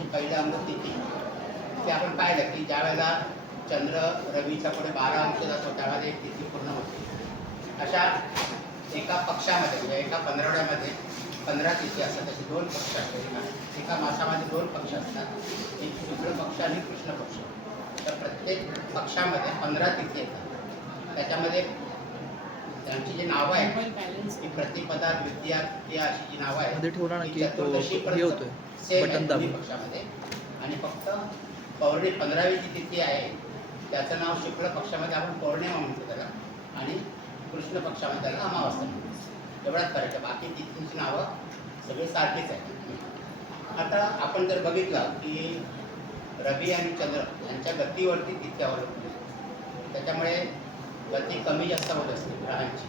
मासाची पहिल्या अंग तिथी ते आपण पाहिलं की ज्या वेळेला चंद्र रवीच्या पुढे 12 अंश जातो त्यावेळेला एक तिथी पूर्ण होते. अशा एका पक्षामध्ये म्हणजे एका पंधरवड्यामध्ये 15 तिथी असतात. त्याचे 2 पक्ष असतात. एका मासामध्ये 2 पक्ष असतात, एक शुक्ल पक्ष आणि कृष्ण पक्ष. तर प्रत्येक पक्षामध्ये 15 तिथी येतात. त्याच्यामध्ये त्यांची जी नावं आहेत ती प्रतिपदा, द्वितीया, तृतीया अशी जी नावं आहेत ती चतुर्दशी पर्यंत सेम आहे दोन्ही पक्षामध्ये. आणि फक्त पौर्णिमा 15वी जी तिथी आहे त्याचं नाव शुक्ल पक्षामध्ये आपण पौर्णिमा म्हणतो त्याला आणि कृष्ण पक्षामध्ये त्याला अमावस्या म्हणतो. एवढाच फरक आहे. बाकी तिथींची नावं सगळे सारखीच आहेत. आता आपण जर बघितलं की रवी आणि चंद्र यांच्या गतीवरती तिथी अवलंबून आहे. त्याच्यामुळे गती कमी जास्त होत असते ग्रहांची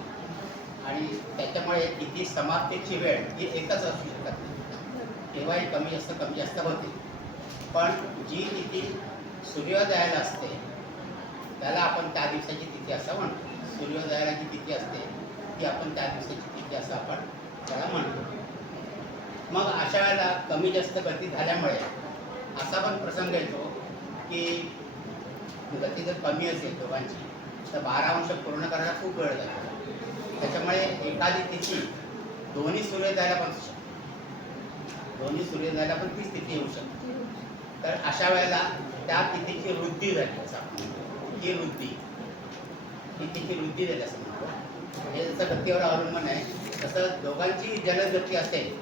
आणि त्याच्यामुळे तिथी समाप्तीची वेळ ही एकच असू शकत नाही. केव्हाही कमी जास्त होते. पण जी तिथी सूर्योदयाला असते त्याला आपण त्या दिवसाची तिथी असं म्हणतो. सूर्योदयाला जी तिथी असते ती आपण त्या दिवसाची तिथी असं आपण त्याला म्हणतो. मग अशा वेळेला कमी जास्त गती झाल्यामुळे असा पण प्रसंग येतो की गती जर कमी असेल दोघांची तर 12 अंश पूर्ण करायला खूप वेळ जातो. त्याच्यामुळे एखादी तिथी दोन्ही सूर्योदयाला पण असू शकते. दोन्ही सूर्योदयाला पण तीच तिथी येऊ शकते. तर अशा वेळेला त्या तिथीची वृद्धी झाली असं आपण म्हणतो. ही वृद्धी तिथीची वृद्धी झाली असं म्हणतो. हे जसं गतीवर अवलंबून आहे तसं दोघांची जलद गती असेल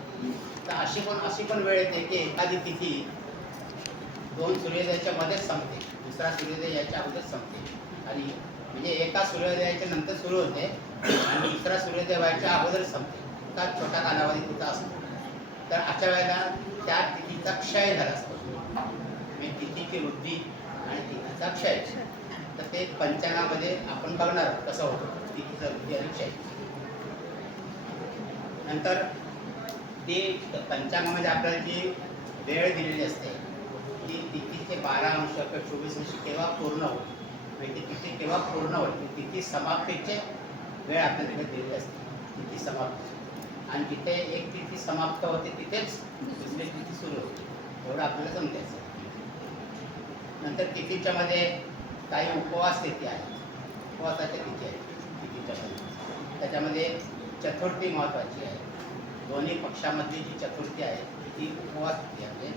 तर अशी पण वेळ येते की एखादी तिथी 2 सूर्योदयाच्या मध्येच संपते, दुसरा सूर्योदय याच्या अगोदरच संपते आणि म्हणजे एका सूर्योदयाच्या नंतर सुरू होते आणि दुसरा सूर्योदय व्हायच्या अगोदरच संपते. इतका छोटा कालावधी तिचा असतो. तर अशा वेळेला त्या तिथीचा क्षय झाला असतो. म्हणजे तिथीची वृद्धी आणि तिथीचा क्षय. तर ते पंचांगामध्ये आपण बघणार आहोत कसं होतं तिथीचा वृद्धी आणि क्षय. नंतर ती पंचांगामध्ये आपल्याला जी वेळ दिलेली असते की तिथीचे 12 अंश किंवा 24 अंश केव्हा पूर्ण होईल म्हणजे तिथी केव्हा पूर्ण होईल तिथी समाप्तीचे वेळ आपल्याला तिथे दिलेली असते. तिथी समाप्ती आणि जिथे एक तिथी समाप्त होते तिथेच दुसरी तिथी सुरू होते एवढं आपल्याला समजायचं. नंतर तिथीच्या मध्ये काही उपवास तिथी आहे. उपवासाच्या तिथी आहे तिथीच्या मध्ये. त्याच्यामध्ये चतुर्थी महत्त्वाची आहे. दोन्ही पक्षामधली जी चतुर्थी आहे ती उपवास तिथी आहे. म्हणजे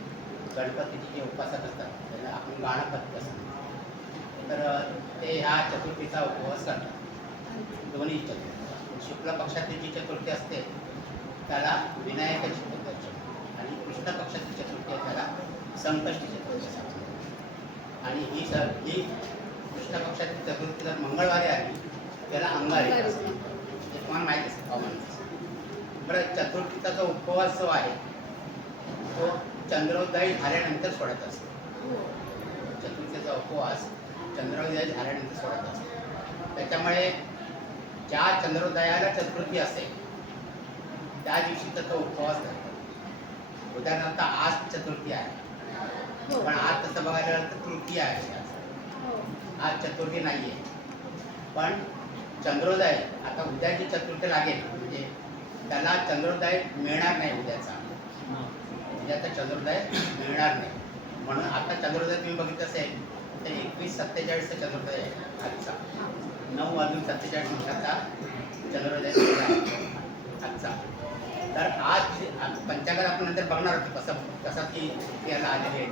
गणपतीचे जे उपासक असतात त्यांना आपण गणपती असं म्हणतो. तर ते ह्या चतुर्थीचा उपवास करतात. दोन्ही चतुर्थी. शुक्ल पक्षातली जी चतुर्थी असते त्याला विनायकाची चतुर्थी आणि कृष्ण पक्षाची चतुर्थी आहे त्याला संकष्टी चतुर्थी असं. आणि ही कृष्ण पक्षाची चतुर्थी जर मंगळवारी आली त्याला अंगारकी असते. हे तुम्हाला माहीत असेल कॉमन. बरं, चतुर्थीचा जो उपवास जो आहे तो चंद्रोदय झाल्यानंतर सोडत असतो. चतुर्थीचा उपवास चंद्रोदय झाल्यानंतर सोडत असतो. त्याच्यामुळे ज्या चंद्रोदयाला चतुर्थी असेल त्या दिवशीचा तो उपवास करतो. उदाहरणार्थ आज चतुर्थी आहे पण आज तसं बघायला गेलं तर तृतीया आहे. आज चतुर्थी नाही आहे पण चंद्रोदय आता उद्याची चतुर्थी लागेल म्हणजे त्याला चंद्रोदय मिळणार नाही. उद्याचा चंद्रोदय मिळणार नाही. म्हणून आता चंद्रोदय तुम्ही बघितलं असेल तर 21:47 चंद्रोदय आहे आजचा. 9:47 मिनिटाचा चंद्रोदय आजचा. तर आज पंचांगात आपण नंतर बघणार होतो कसं ती तृतीयाला आलेली आहे.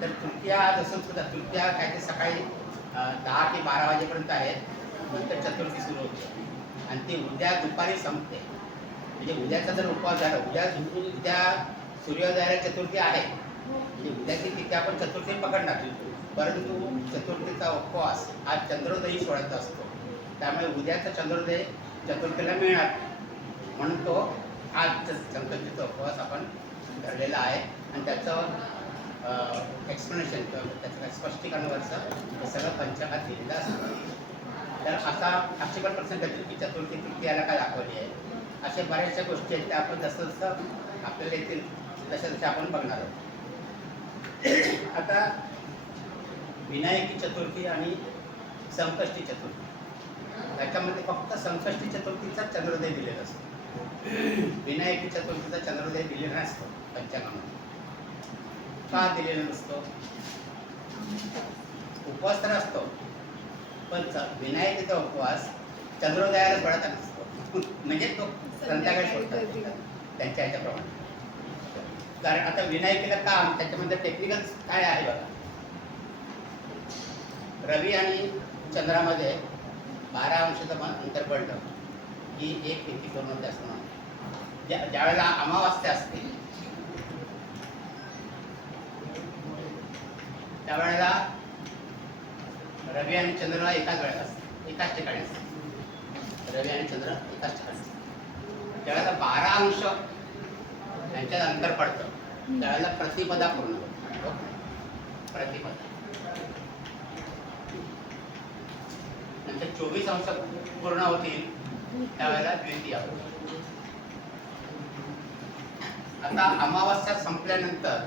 तर तृतीया जसं सुद्धा तृतीया काय ते सकाळी 10 ते 12 वाजेपर्यंत आहे. नंतर चतुर्थी सुरू होते आणि ती उद्या दुपारी संपते. म्हणजे उद्याचा जर उपवास झाला उद्या सूर्योदयाला चतुर्थी आहे म्हणजे उद्याची तिथी आपण चतुर्थी पकडणार. परंतु चतुर्थीचा उपवास हा चंद्रोदयी सोडायचा असतो. त्यामुळे उद्याचा चंद्रोदय चतुर्थीला मिळणार म्हणून तो आज संकष्टीचा उपवास आपण धरलेला आहे आणि त्याचं एक्सप्लेनेशन किंवा त्याचं स्पष्टीकरणावरचं हे सगळं पंचांगात दिलेलं असतं. तर असा अशी पण प्रसंग येतो की चतुर्थी तृतीयाला काय दाखवली आहे. अशा बऱ्याचशा गोष्टी आहेत त्या आपण जसं आपल्याला येतील तशा आपण बघणार आहोत. आता विनायकी चतुर्थी आणि संकष्टी चतुर्थी त्याच्यामध्ये फक्त संकष्टी चतुर्थीचा चंद्रोदय दिलेला असतो. विनायकी चतुर्थीचा चंद्रोदय दिलेला नसतो पंचांगामध्ये. का दिलेला नसतो? उपवास तर असतो, पण विनायकाचा उपवास चंद्रोदयाला पडत नसतो. म्हणजे तो संध्याकाळी सोडतात त्यांच्या ह्याच्याप्रमाणे. कारण आता विनायकाला काम त्याच्यामध्ये टेक्निकल काय आहे बघा. रवी आणि चंद्रामध्ये 12 अंशाचं अंतर पडलं की एक तिथी पूर्ण होते असं म्हणतात. ज्यावेळेला अमावास्या असते त्यावेळेला रवी आणि चंद्र एकाच वेळेला असते, एकाच ठिकाणी असते. रवी आणि चंद्र एकाच ठिकाणी असते. ज्यावेळेला 12 अंश यांच्यात अंतर पडतं त्यावेळेला प्रतिपदा पूर्ण होते. प्रतिपदा नंतर 24 अंश पूर्ण होतील त्यावेळेला द्वितीया होते. आता अमावास्या संपल्यानंतर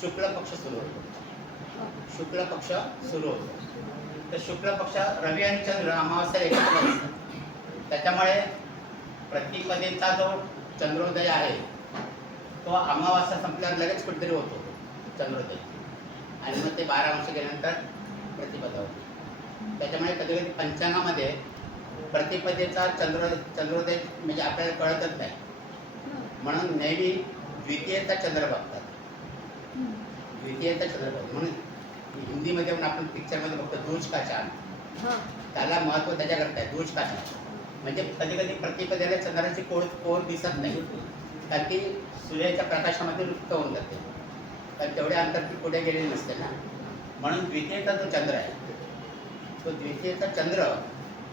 शुक्ल पक्ष सुरू होतो. शुक्ल पक्ष सुरू होतो. तर शुक्ल पक्ष रवी आणि चंद्र अमावास्या एकत्र असतात. त्याच्यामुळे प्रतिपदेचा जो चंद्रोदय आहे तो अमावास्या संपल्यावर लगेच कुठेतरी होतो चंद्रोदय, आणि मग ते 12 अंश गेल्यानंतर प्रतिपदा होते. त्याच्यामुळे कधी कधी पंचांगामध्ये प्रतिपदेचा चंद्रोदय म्हणजे आपल्याला कळतच नाही, म्हणून नेहमी द्वितीयेचा चंद्र बघतात. द्वितीयेचा चंद्र बघतात म्हणून हिंदीमध्ये पण आपण पिक्चरमध्ये बघतो दूज का चांद, त्याला महत्त्व त्याच्याकरता आहे. दूज का चांद म्हणजे कधी कधी प्रतिपदेला चंद्राची कोर दिसत नाही, कारण की सूर्याच्या प्रकाशामध्ये लुप्त होऊन जाते, कारण तेवढ्या अंतर ती पुढे गेलेली नसते ना. म्हणून द्वितीयेचा जो चंद्र आहे तो द्वितीयेचा चंद्र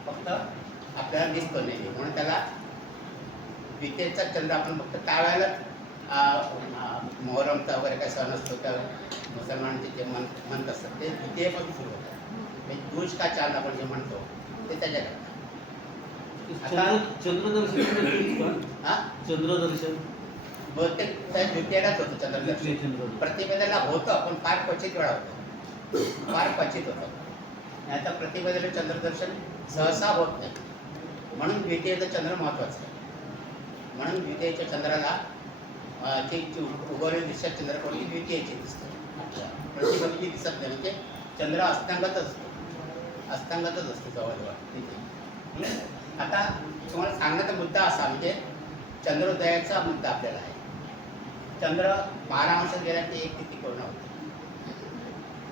फक्त आपल्याला दिसतो नाही, म्हणून त्याला द्वितीयेचा चंद्र आपण फक्त त्यावेळेला मोहरमचा वगैरे काय सण असतो त्या मुसलमानांचे जे म्हणत असतात ते द्वितीयेपासून सुरू होतात. म्हणजे दूज का चांद आपण जे म्हणतो ते त्याच्याकडे. चंद्रदर्शन चंद्रदर्शन बहुतेक त्या द्वितीयेलाच होतं चंद्रदर्शन. प्रतिपदेला होतं पण फार क्वचित वेळा होतं, फार क्वचित होतं. आता प्रतिपदेला चंद्रदर्शन सहसा होत नाही, म्हणून द्वितीयेचं चंद्र महत्त्वाचं आहे. म्हणून द्वितीयेच्या चंद्राला उगवलेली दिशा चंद्रकोणी द्वितीयेची दिसते, प्रतिपदेची दिसत नाही. म्हणजे चंद्र अस्तंगतच असतो, अस्तंगतच असतो जवळजवळ तिथे. आता तुम्हाला सांगण्याचा मुद्दा असा म्हणजे चंद्रोदयाचा मुद्दा आपल्याला आहे. चंद्र 12 अंश गेला की एक तिथी पूर्ण होते,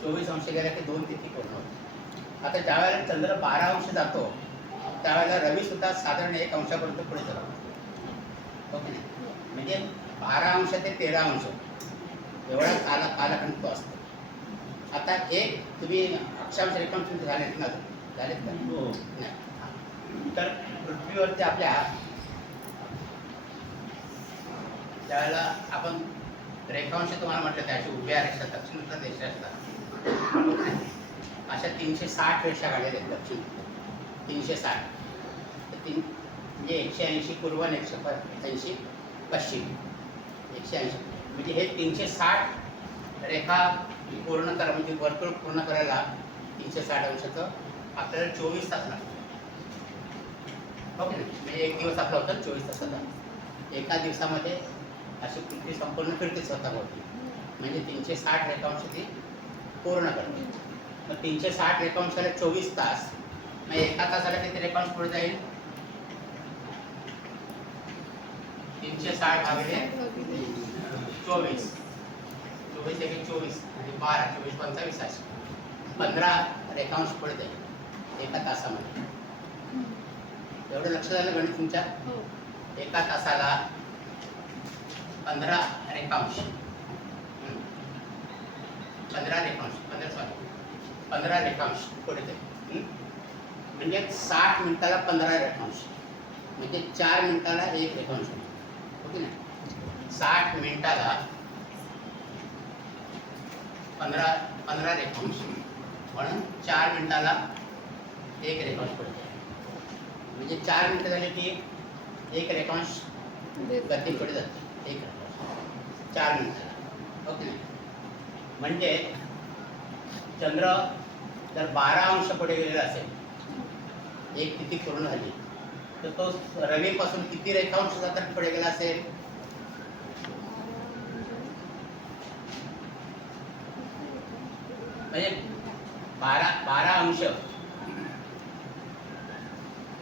24 अंश गेला की 2 तिथी पूर्ण होते. आता ज्यावेळेला चंद्र 12 अंश जातो त्यावेळेला रवी सुद्धा साधारण 1 अंशापर्यंत पुढे जातो, ओके नाही. म्हणजे 12 अंश ते 13 अंश एवढा कालखंड तो असतो. आता एक तुम्ही अक्षांश रेखांश झालेत ना, झालेत का? नाही. तर पृथ्वीवरती आपल्या त्यावेळेला आपण रेखांश तुम्हाला म्हटलं त्याची उभ्या रेषा दक्षिण रेषा असतात, अशा 360 रेषा काढलेल्या आहेत दक्षिण 360. म्हणजे 180 पूर्व आणि 180 पश्चिम, 180 म्हणजे हे 360 रेखा पूर्ण करा, म्हणजे वर्तुळ पूर्ण करायला 360 अंशाचं आपल्याला 24 तास लागतात, ओके ना. म्हणजे एक दिवस आपला होता 24 तासाचा. एका दिवसामध्ये अशी पृथ्वी संपूर्ण फिरते स्वतःभोवती, म्हणजे 360 रेखांश ती पूर्ण करते. मग 360 रेखांशाला 24 तास, मग एका तासाला किती रेखांश पुढे जाईल? 360 भागिले 24, 24 एके 24 म्हणजे 12, 24 25 असे 15 रेखांश पुढे जाईल एका तासामध्ये. एवढं लक्ष झालं गणित तुमच्या? एका तासाला 15 रेखांश, 15 रेखांश पुढे जाईल. म्हणजे 60 मिनिटाला 15 रेखांश, म्हणजे 4 मिनिटाला 1 रेखांश, ओके ना. 60 मिनिटाला 15 रेखांश म्हणून 4 मिनिटाला 1 रेखांश पुढे जाईल. म्हणजे 4 मिनिटं झाले की 1 रेखांश गती पुढे जाते, 1 रेखांश 4 मिनिटाला, ओके ना. म्हणजे चंद्र जर 12 अंश पुढे गेलेला असेल, एक तिथी पूर्ण झाली, तर तो रवीपासून किती रेखांश जातात पुढे गेला असेल? म्हणजे 12 अंश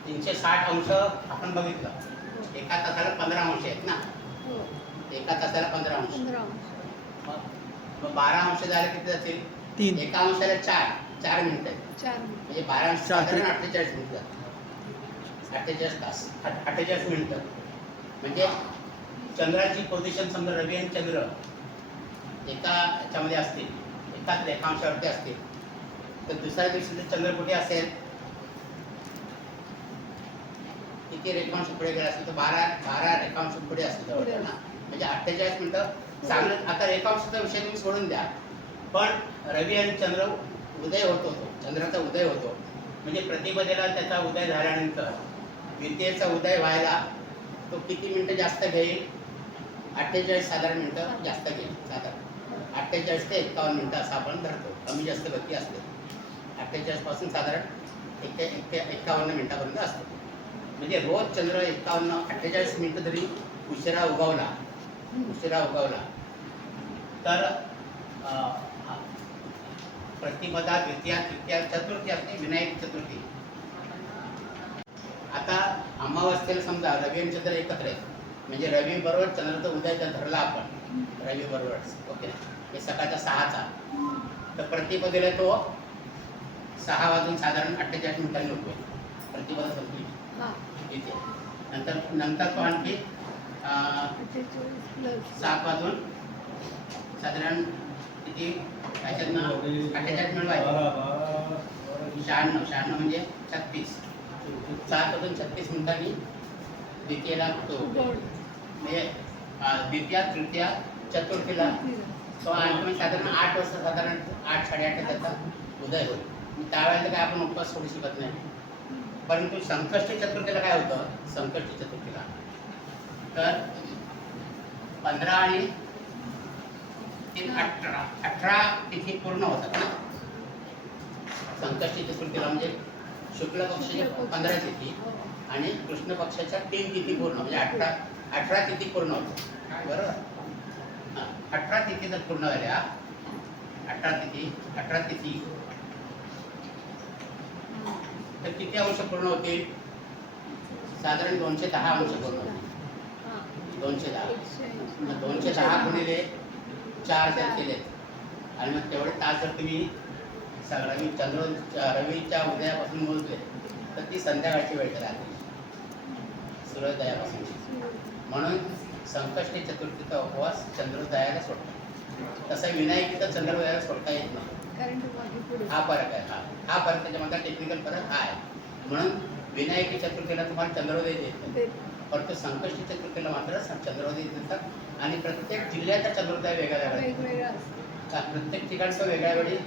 360 अंश आपण बघितलं. एका तासाला 15 अंश आहेत ना, हो. एका तासाला 15 अंश. 15 अंश. मग 12 अंश झाले किती जातील? 3. एका अंशाला 4 मिनिटं आहेत. 4 मिनिट. म्हणजे 12 अंश चार साधारण ते- 48 मिनिटं, 48 तास, 48 मिनिटं. म्हणजे चंद्राची पोझिशन समजा रवी आणि चंद्र एका याच्यामध्ये असतील, एकाच रेखांशावरती असतील, तर दुसऱ्या दिवशी जर चंद्र कुठे असेल, किती रेखांश पुढे गेला असेल तर 12 रेखांश पुढे असेल जवळ ना, म्हणजे 48 मिनिटं. चांगलं. आता रेखांशाचा विषय तुम्ही सोडून द्या, पण रवी आणि चंद्र उदय होतो, चंद्राचा उदय होतो, म्हणजे प्रतिपदेला त्याचा उदय झाल्यानंतर द्वितीयेचा उदय व्हायला तो किती मिनिटं जास्त घेईल? 48 साधारण मिनिटं जास्त घेईल. साधारण 48 ते 51 मिनिटं असं आपण धरतो. कमी जास्त गती असते. 48 पासून साधारण 51 मिनिटापर्यंत असतो. म्हणजे रोज चंद्र 48 मिनिटं जरी उशिरा उगवला तर प्रतिपदा, द्वितीया, तृतीया, चतुर्थी असते, विनायक चतुर्थी. आता अमावास्येला समजा रवी आणि चंद्र एकत्र आहेत, म्हणजे रवी बरोबर चंद्राचा उदय जर धरला आपण, रवी बरोबर ओके, हे सकाळचा 6चा, तर प्रतिपदेला तो 6 वाजून साधारण 48 मिनिटांनी उठवेल. प्रतिपदा संपली हां. इथे. नंतर तो आणखी 48 प्लस 7 वाजून साधारण किती त्याच्यातनं 48 मिळवायचे. 96 म्हणजे 36. 7 वाजून 36 मिनिटांनी द्वितीयेला तो उगवलं. म्हणजे द्वितीया, तृतीया, चतुर्थीला तो आणखी साधारण 8 वाजता, साधारण 8-8:30 त्याचा उदय होईल. त्यावेळेला काय आपण उपवास सोडू शकत नाही. परंतु संकष्टी चतुर्थीला काय होतं? संकष्टी चतुर्थीला तर 15 आणि 3 18 तिथी पूर्ण होतात ना. संकष्टी चतुर्थीला म्हणजे शुक्ल पक्षाची 15 तिथी आणि कृष्ण पक्षाच्या 3 तिथी पूर्ण, म्हणजे 18 तिथी पूर्ण होतो. बरोबर. 18 तिथी जर पूर्ण झाल्या, 18 तिथी तर किती अंश पूर्ण होतील? साधारण 210 अंश पूर्ण होतील. 210. मग 210 गुणिले 4 जर केले आणि मग तेवढे तास जर तुम्ही रवीच्या उदयापासून मोजले तर ती संध्याकाळची वेळ राहते, सूर्योदयापासून. म्हणून संकष्टी चतुर्थीचा उपवास चंद्रोदयाला सोडतात. तसा विनायकीचा चंद्रोदयाला सोडता येत नाही. कारण तो मागे पुढे. हा फरक आहे. हा फरक, त्याच्यामध्ये टेक्निकल फरक हा आहे. म्हणून विनायकी चतुर्थीला तुम्हाला चंद्रोदय देत नाही, परंतु संकष्टी चतुर्थीला मात्र चंद्रोदय देतात. आणि प्रत्येक जिल्ह्याचा चंद्रोदय वेगळा वेगवेगळा प्रत्येक ठिकाणचा वेगळ्या वेळी,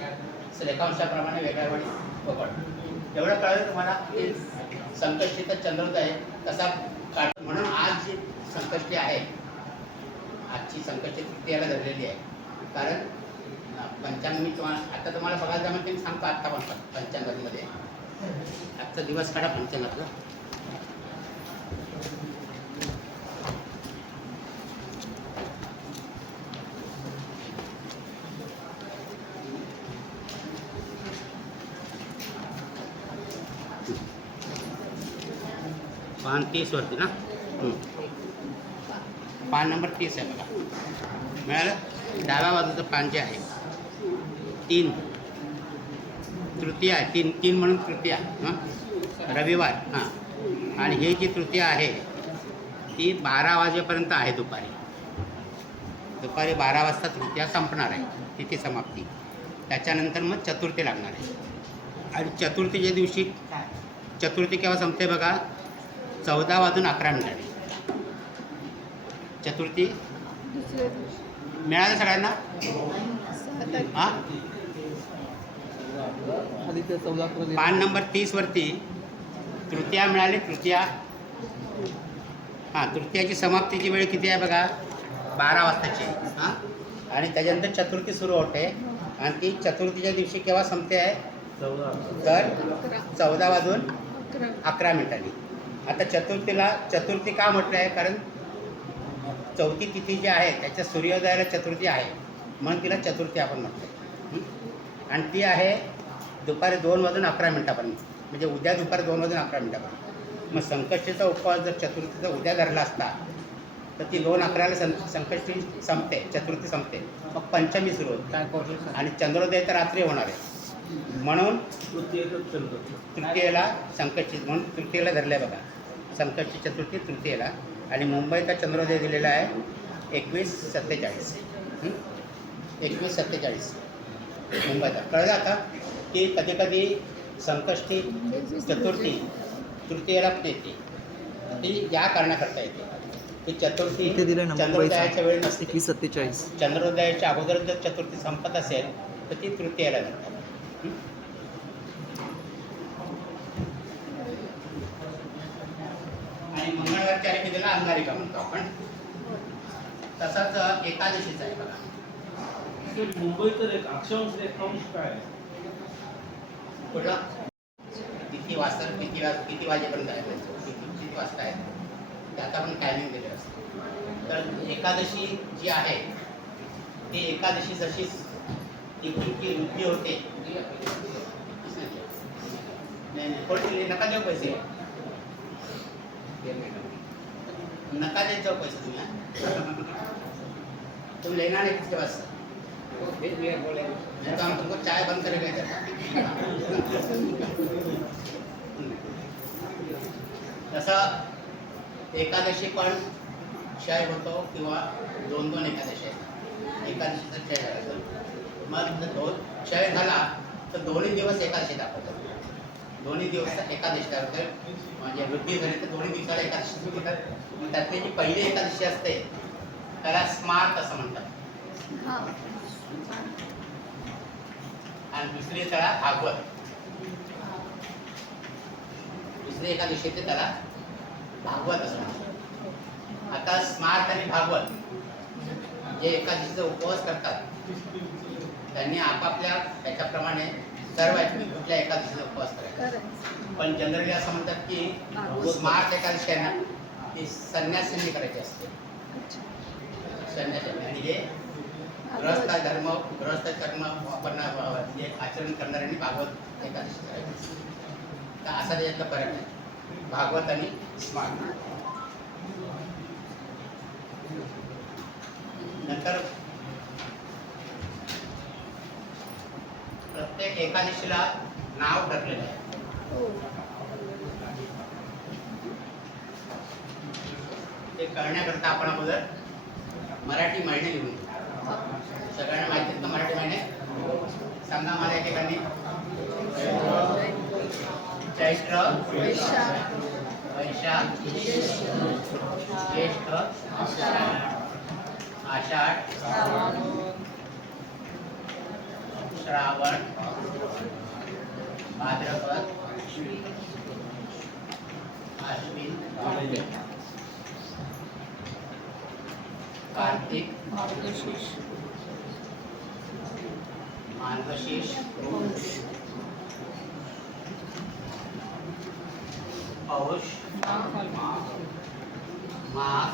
रेखांशाप्रमाणे वेगळ्या वेळी पकडतो. एवढं कळलं तुम्हाला की संकष्टीचा चंद्रोदय कसा काढ. म्हणून आज जी संकष्टी आहे, आजची संकष्टी तृतीयाला धरलेली आहे. कारण पंचांग मी आता तुम्हाला बघायला जमत मी सांगतो. आत्ता पण पंचांगामध्ये आजचा दिवस काढा पंचांगातला. पान 30 वरती ना. पान नंबर 30 आहे बघा. मिळालं. डाव्या बाजूचं पान जे आहे 3 तृतीया आहे. 3 म्हणून तृतीया. हां, रविवार. हां, आणि हे जी तृतीया आहे ती 12 वाजेपर्यंत आहे. दुपारी 12 वाजता तृतीया संपणार आहे, तिथी समाप्ती. त्याच्यानंतर मग चतुर्थी लागणार आहे. आणि चतुर्थीच्या दिवशी, चतुर्थी केव्हा संपते बघा? 14 वाजून 11 मिनिटांनी चतुर्थी. दुसऱ्या दिवशी मिळालं सगळ्यांना? 6 तारखेला. हां, पान नंबर 30 वरती तृतीया मिळाली. तृतीया, हां, तृतीयाची समाप्तीची वेळ किती आहे बघा? 12 वाजताची. हां, आणि त्याच्यानंतर चतुर्थी सुरू होते. आणि ती चतुर्थीच्या दिवशी केव्हा संपते आहे? तर 14 वाजून 11 मिनिटांनी. आता चतुर्थी का म्हटलं आहे? कारण चौथी तिथी जी आहे त्याच्या सूर्योदयाला चतुर्थी आहे, म्हणून तिला चतुर्थी आपण म्हटलं. आणि ती आहे दुपारी 2 वाजून 11 मिनिटापर्यंत, म्हणजे उद्या दुपारी 2 वाजून 11 मिनिटापर्यंत. मग संकष्टीचा उपवास जर चतुर्थीचा उद्या धरला असता तर ती 2:11ला संकष्टी संपते, चतुर्थी संपते. मग पंचमी सुरू होते आणि चंद्रोदय तर रात्री होणार आहे. म्हणून तृतीयेला संकष्टी म्हणून तृतीयेला धरलं आहे बघा, संकष्टी चतुर्थी तृतीयेला. आणि मुंबईचा चंद्रोदय दिलेला आहे 21:47. 21:47 मुंबईचा. कळलं आता की कधी कधी संकष्टी चतुर्थी तृतीयेला पण येते. ती या कारणाकरता येते की चतुर्थी इथे दिलं ना चंद्रोदयाच्या वेळी नसते. 21:47. चंद्रोदयाच्या अगोदर जर चतुर्थी संपत असेल तर ती तृतीयेला धरतात. आणि मंगळवारच्या तिथेला अंगारिका म्हणतो आपण. तसंच एकादशीचा आहे बघा. मुंबई तर एक अक्षांश रेखांश काय आहे? कुठला किती वाजता किती वाजेपर्यंत आहे किती वाजता आहे ते आता आपण टायमिंग दिलेलं असतं. तर एकादशी जी आहे ती एकादशी जशी तिची वृद्धी होते. नाही थोडी नका देऊ पैसे, नका देत जाऊ पैसे तुम्ही. तुम लेना नहीं किसके पास नहीं तो हम तुमको चाय बंद करेंगे. जसं एकादशी पण क्षय होतो किंवा 2-2 एकादशी आहेत. एकादशीचा क्षय झाला तर मग क्षय झाला तर दोन्ही दिवस एकादशी दाखवतात. दोन्ही दिवस एकादशी दाखवतात. म्हणजे वृद्धी झाली तर दोन्ही दिवसाला एकादशी घेतात. मग त्यातली जी पहिली एकादशी असते त्याला स्मार्त असं म्हणतात आणि दुसरी त्याला भागवत. दुसरी एकादशी येते त्याला भागवत असं म्हणतात. आता स्मार्त आणि भागवत जे एकादशीचा उपवास करतात त्यांनी आपापल्या त्याच्याप्रमाणे ठरवायचं की कुठल्या एकादशीचा उपवास करायचा. पण जनरली असं म्हणतात की स्मार्त एकादशी आहे ना ती संन्यासींनी करायची असते. संन्यासी आणि जे गृहस्थ धर्म गृहस्थ कर्म वापरणं जे आचरण करणाऱ्यांनी भागवत एकादशी करायची असते. तर असा त्याच्यातला फरक आहे भागवत आणि स्मार्त. नंतर प्रत्येक एकादशीला नाव ठरलेलं आहे. ते कळण्याकरता आपण अगोदर मराठी महिने लिहून घेऊ. सगळ्यांना माहिती आहेत का मराठी महिने? सांगा मला एकेकांनी. चैत्र, वैशाख, ज्येष्ठ, आषाढ, श्रावण, भाद्रपद, आश्विन, कार्तिक, मार्गशीर्ष, पौष, माघ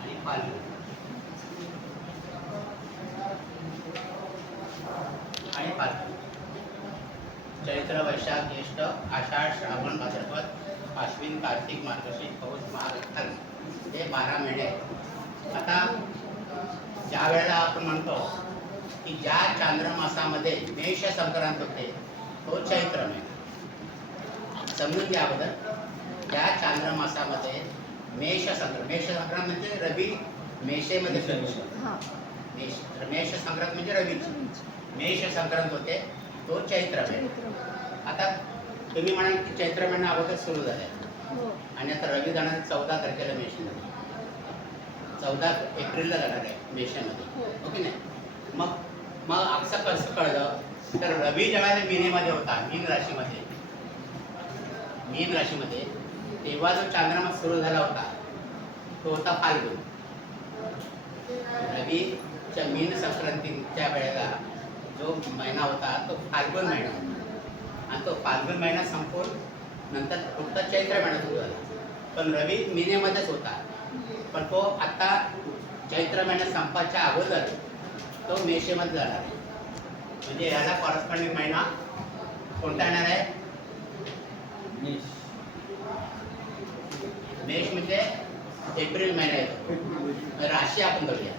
आणि फाल्गुन. चैत्र, वैशाख, ज्येष्ठ, आषाढ, श्रावण, भाद्रपद, आश्विन, कार्तिक, मार्गशीर्ष, पौष, माघ, फाल्गुन हे 12 महिने आहेत. आता ज्या वेळेला आपण म्हणतो की ज्या चांद्रमासामध्ये मेष संक्रांत होते तो चैत्र महिना. समजून घ्या अगोदर, त्या चांद्रमासामध्ये मेष संक्रांत म्हणजे रवी मेषेमध्ये मेष संक्रांत म्हणजे रवीची मेष संक्रांत होते तो चैत्र महिना. आता तुम्ही म्हणाल की चैत्र महिना अगोदर सुरू झाला आणि आता रवी जाणार 14 तारखेला मेषमध्ये, 14 एप्रिलला जाणार आहे मेषामध्ये. ओके नाही? मग असं कसं कळलं तर रवी ज्यावेळेला मीनेमध्ये होता, मीन राशीमध्ये तेव्हा जो चांद्रमास सुरू झाला होता तो होता फाल्गुन. रवीच्या मीन संक्रांतीच्या वेळेला जो महिना होता तो फाल्गुन महिना होता आणि तो फाल्गुन महिना संपून नंतर फक्त चैत्र महिना सुरू झाला. पण रवी मीनेमध्येच होता, पण तो आता चैत्र महिन्यात संपायच्या अगोदर तो मेषेमध्ये जाणार आहे. म्हणजे ह्याला कॉरस्पॉन्डिंग महिना कोणता येणार आहे? मेष. मेष म्हणजे एप्रिल महिना येतो. राशी आपण धरूया.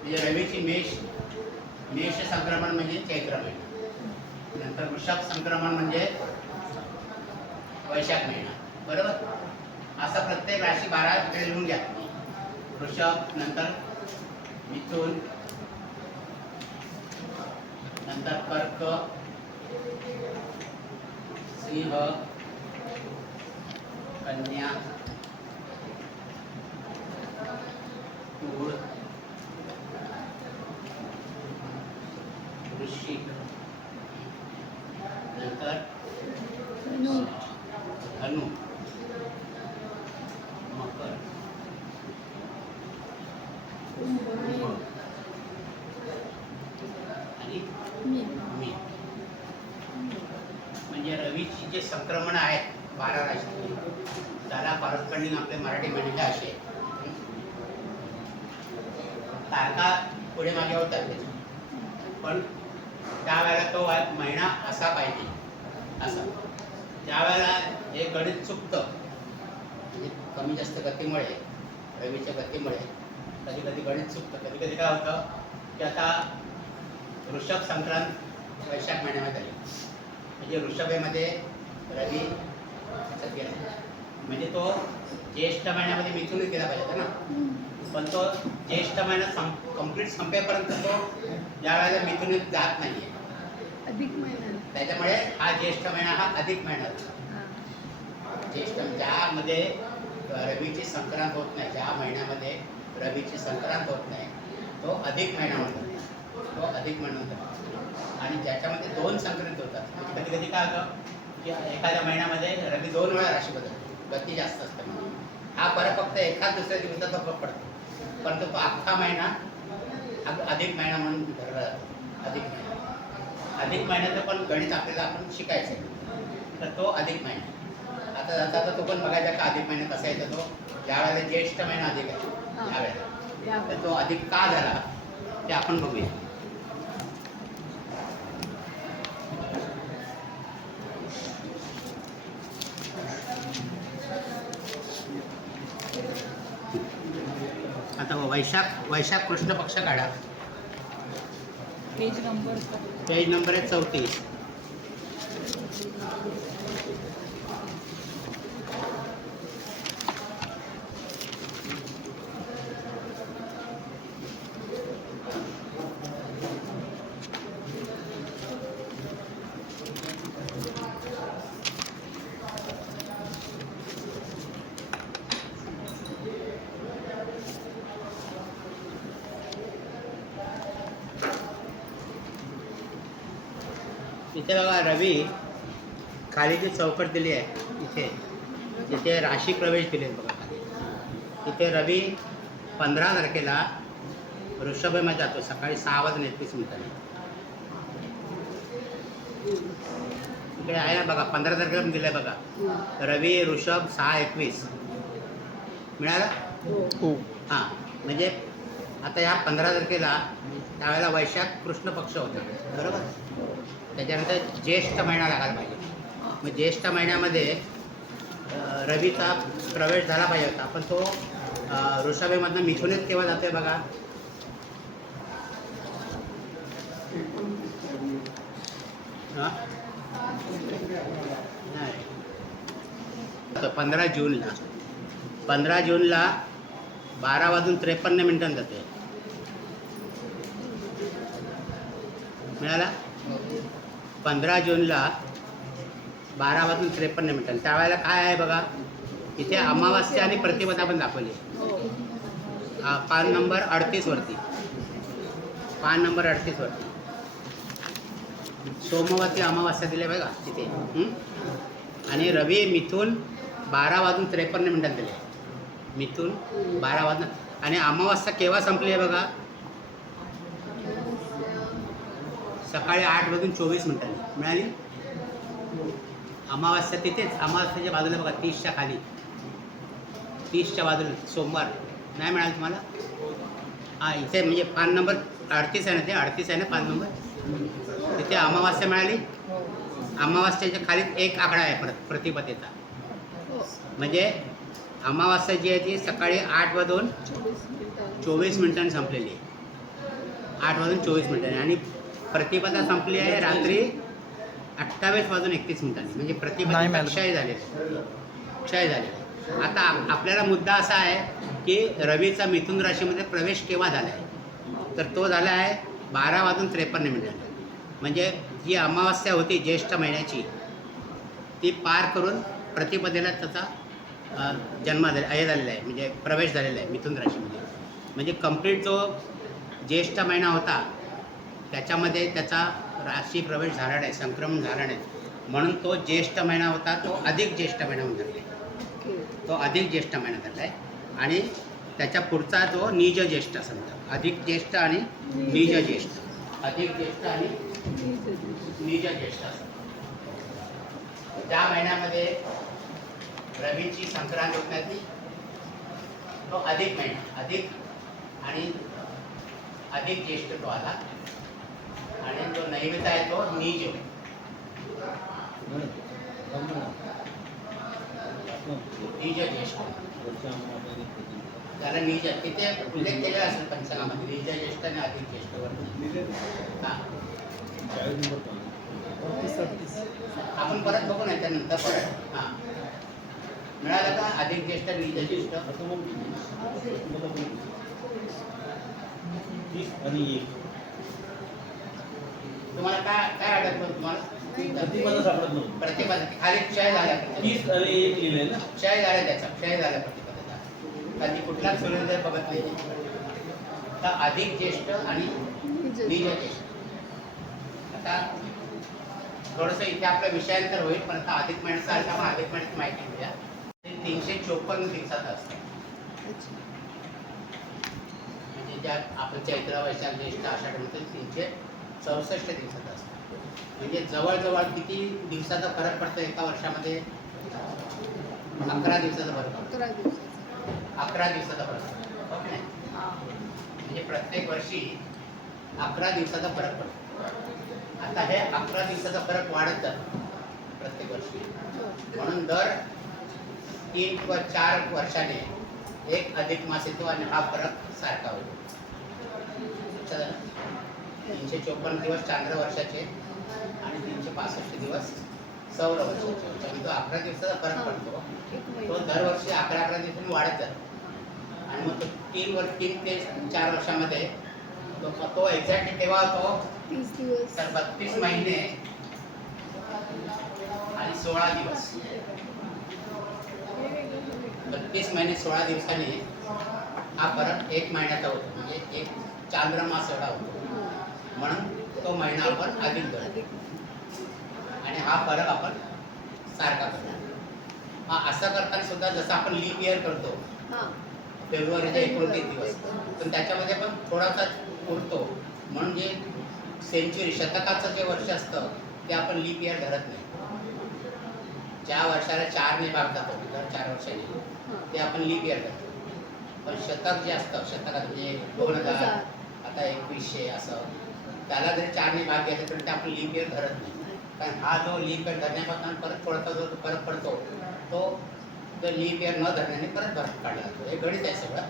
म्हणजे रवीची मेष संक्रमण म्हणजे चैत्र महिना. नंतर वृषभ संक्रमण म्हणजे वैशाख महिना. बरोबर? असा प्रत्येक राशी 12 वेळ लिहून घ्या. वृषभ, नंतर मिथुन, नंतर कर्क, सिंह, कन्या, तूळ, वृश्चिक, नंतर धनु, धनु, मकर, कुंभ, आणि मीन. मीन. म्हणजे रवीची जे संक्रमण आहेत 12 राशी, त्याला कॉरस्पॉन्डिंग आपले मराठी महिन्याचे असे आहेत. तारखा पुढे मागे होतात त्याच्या, पण त्यावेळेला तो महिना असा पाहिजे असा. ज्यावेळेला हे गणित चुकतं, म्हणजे कमी जास्त गतीमुळे, रवीच्या गतीमुळे कधी कधी गणित चुकतं. कधी कधी काय होतं की आता वृषभ संक्रांत वैशाख महिन्यामध्ये आली, म्हणजे वृषभेमध्ये रवी त्याच्यात गेला, म्हणजे तो ज्येष्ठ महिन्यामध्ये मिथुन केला पाहिजे होता ना. पण तो ज्येष्ठ महिना कंप्लीट संपेपर्यंत तो ज्या वेळेला मिथुनीत जात नाही आहे, अधिक महिना. त्याच्यामुळे हा ज्येष्ठ महिना हा अधिक महिना होता. ज्येष्ठ ज्यामध्ये रवीची संक्रांत होत नाही, ज्या महिन्यामध्ये रवीची संक्रांत होत नाही, तो अधिक महिना म्हणतात. तो अधिक महिना होता. आणि ज्याच्यामध्ये 2 संक्रांत होतात, म्हणजे कधी कधी काय होतं की एखाद्या महिन्यामध्ये रवी 2 वेळा राशी बदलतो, गती जास्त असते म्हणून. हा फरक फक्त एखाद दुसऱ्या दिवसाचा फरक पडतो, परंतु तो अख्खा महिना अधिक महिना म्हणून धरला जातो. अधिक महिना, अधिक महिन्याचं पण गणित आपल्याला आपण शिकायचं आहे, तर तो अधिक महिना. आता जाता तो पण बघायचा का अधिक महिना कसा येतो. तो ज्यावेळेला ज्येष्ठ महिना अधिक आहे त्यावेळेला, तर तो अधिक का झाला ते आपण बघूया. आता वैशाख कृष्ण पक्ष काढा. पेज नंबर पेज नंबर आहे 34. इथे बघा रवी खाली जी चौकट दिली आहे तिथे राशी प्रवेश दिले बघा खाली. इथे रवी 15 तारखेला वृषभेमध्ये जातो सकाळी 6:31. इकडे आहे ना बघा 15 तारखेला पण दिलं आहे बघा. रवी वृषभ 6:21 मिळालं. हां, म्हणजे आता या 15 तारखेला त्यावेळेला वैशाख कृष्ण पक्ष होता, बरोबर. त्याच्यानंतर ज्येष्ठ महिना लागायला पाहिजे. मग ज्येष्ठ महिन्यामध्ये रवीचा प्रवेश झाला पाहिजे होता, पण तो वृषभेमधनं मिथुनीत केव्हा जातोय बघा. नाही, 15 जूनला 12:53 जाते. मिळाला. 15 जूनला 12:53. त्यावेळेला काय आहे बघा, इथे अमावास्या आणि प्रतिपदा पण दाखवली. पान नंबर 38 वरती, पान नंबर 38 वरती सोमवती अमावास्या दिले बघा तिथे. आणि रवी मिथुन 12:53 दिले. मिथुन 12 आणि अमावास्या केव्हा संपली आहे बघा, सकाळी 8:24 मिळाली. अमावास्या तिथेच अमावास्याच्या बाजूला बघा 30च्या खाली, 30च्या बाजूला सोमवार नाही मिळालं तुम्हाला. हा इथे म्हणजे पान नंबर 38 आहे ना, ते 38 आहे ना पान नंबर. तिथे अमावास्या मिळाली. हो. अमावास्येच्या खाली एक आकडा आहे प्रतिपदेचा. हो. म्हणजे अमावास्या जी आहे ती सकाळी 8 वाजून 24 मिनिटांनी संपलेली आहे. 8 वाजून 24 मिनिटांनी. आणि प्रतिपदा संपली आहे रात्री 28 वाजून 31 मिनिटांनी. म्हणजे नाही प्रतिपदा मिळालं. क्षय झाले. क्षय झाले. आता आपल्याला मुद्दा असा आहे की रवीचा मिथुन राशीमध्ये प्रवेश केव्हा झाला आहे, तर तो झाला आहे 12 वाजून 53 मिनिटांनी. म्हणजे जी अमावास्या होती ज्येष्ठ महिन्याची ती पार करून प्रतिपदेला त्याचा जन्म झाला हे झालेला आहे, म्हणजे प्रवेश झालेला आहे मिथुन राशीमध्ये. म्हणजे कंप्लीट जो ज्येष्ठ महिना होता त्याच्यामध्ये त्याचा राशी प्रवेश झाला नाही, संक्रमण झालं नाही. म्हणून तो ज्येष्ठ महिना होता तो अधिक ज्येष्ठ महिना होऊन धरला आहे. तो अधिक ज्येष्ठ महिना धरला आहे. आणि त्याच्या पुढचा जो नीज ज्येष्ठ समजा, अधिक ज्येष्ठ आणि नीज ज्येष्ठ, अधिक ज्येष्ठ आणि नीज ज्येष्ठ असं. त्या महिन्यामध्ये रवीची संक्रांत होत नाही, तो अधिक महिना, अधिक आणि अधिक ज्येष्ठ तो आला. आणि जो नैवेद्य आहे तो नीज. नीज ज्येष्ठ त्याला नीज तिथे उल्लेख केलेला असेल पंचांगामध्ये, नीज ज्येष्ठ आणि अधिक ज्येष्ठ. हां आपण परत बघू नाही त्यानंतर परत. हां मिळालं का अधिक ज्येष्ठ नीज ज्येष्ठ. तुम्हाला काय काय आढळतं तुम्हाला प्रतिपदा सापडत नव्हतं. प्रतिपदा खाली क्षय झाला. 30 आणि 1 लिहिलंय ना. क्षय झाला, त्याचा क्षय झाला प्रतिपदेचा. कधी कुठलाच सूर्योदय बघत नाही. तर अधिक ज्येष्ठ आणि नीज ज्येष्ठ. आता थोडंसं इथे आपलं विषयांतर होईल, पण आता अधिक महिन्याचा अर्थ आपण अधिक महिन्याची माहिती घेऊया. ते 354 दिवसाचं असतं. म्हणजे ज्या आपण चैत्र वैशाख ज्येष्ठ आषाढ म्हणतो 364 दिवसाचं असतं. म्हणजे जवळजवळ किती दिवसाचा फरक पडतो एका वर्षामध्ये. 11 दिवसाचा फरक पडतो. 11 दिवसाचा फरक पडतो. हो की नाही? म्हणजे प्रत्येक वर्षी 11 दिवसाचा फरक पडतो. आता हे 11 दिवसाचा फरक वाढत जातो प्रत्येक वर्षी. म्हणून दर 3 व 4 वर्षाने एक अधिक मास येतो आणि हा फरक सारखा होतो. 354 दिवस चांद्र वर्षाचे आणि 365 दिवस सौर वर्षाचे. त्यामुळे तो 11 दिवसाचा फरक पडतो. तो दरवर्षी 11 दिवसांनी वाढत जातो. आणि मग तो 3 ते 4 वर्षामध्ये तो एक्झॅक्टली तेव्हा होतो 30 दिवस तर 32 महिने आणि 16 दिवस. 32 महिने 16 दिवसांनी हा फरक 1 महिन्याचा होतो. म्हणजे एक चांद्रमास एवढा होतो. म्हणून तो महिना आपण अधिक धरतो आणि हा फरक आपण सारखा करतो. हा असं करताना सुद्धा जसं आपण लीप इयर करतो फेब्रुवारीचे 29 दिवस, पण त्याच्यामध्ये पण थोडासा उरतो. म्हणून जे सेंचुरी शतकाचं जे वर्ष असतं ते आपण लीप इयर धरत नाही. ज्या वर्षाला 4ने भाग जातो दर 4 वर्षांनी ते आपण लीप इयर धरतो. पण शतक जे असतं शतकात म्हणजे 2000 आता 2100 असं त्याला जरी 4ने भाग घ्यायचा तरी ते आपण लीप इयर धरत नाही. कारण हा जो लीप इयर धरण्यापासून परत थोडासा जो फरक पडतो तो जर लीप इयर न धरण्याने परत भरत काढला जातो. हे गणित आहे सगळं.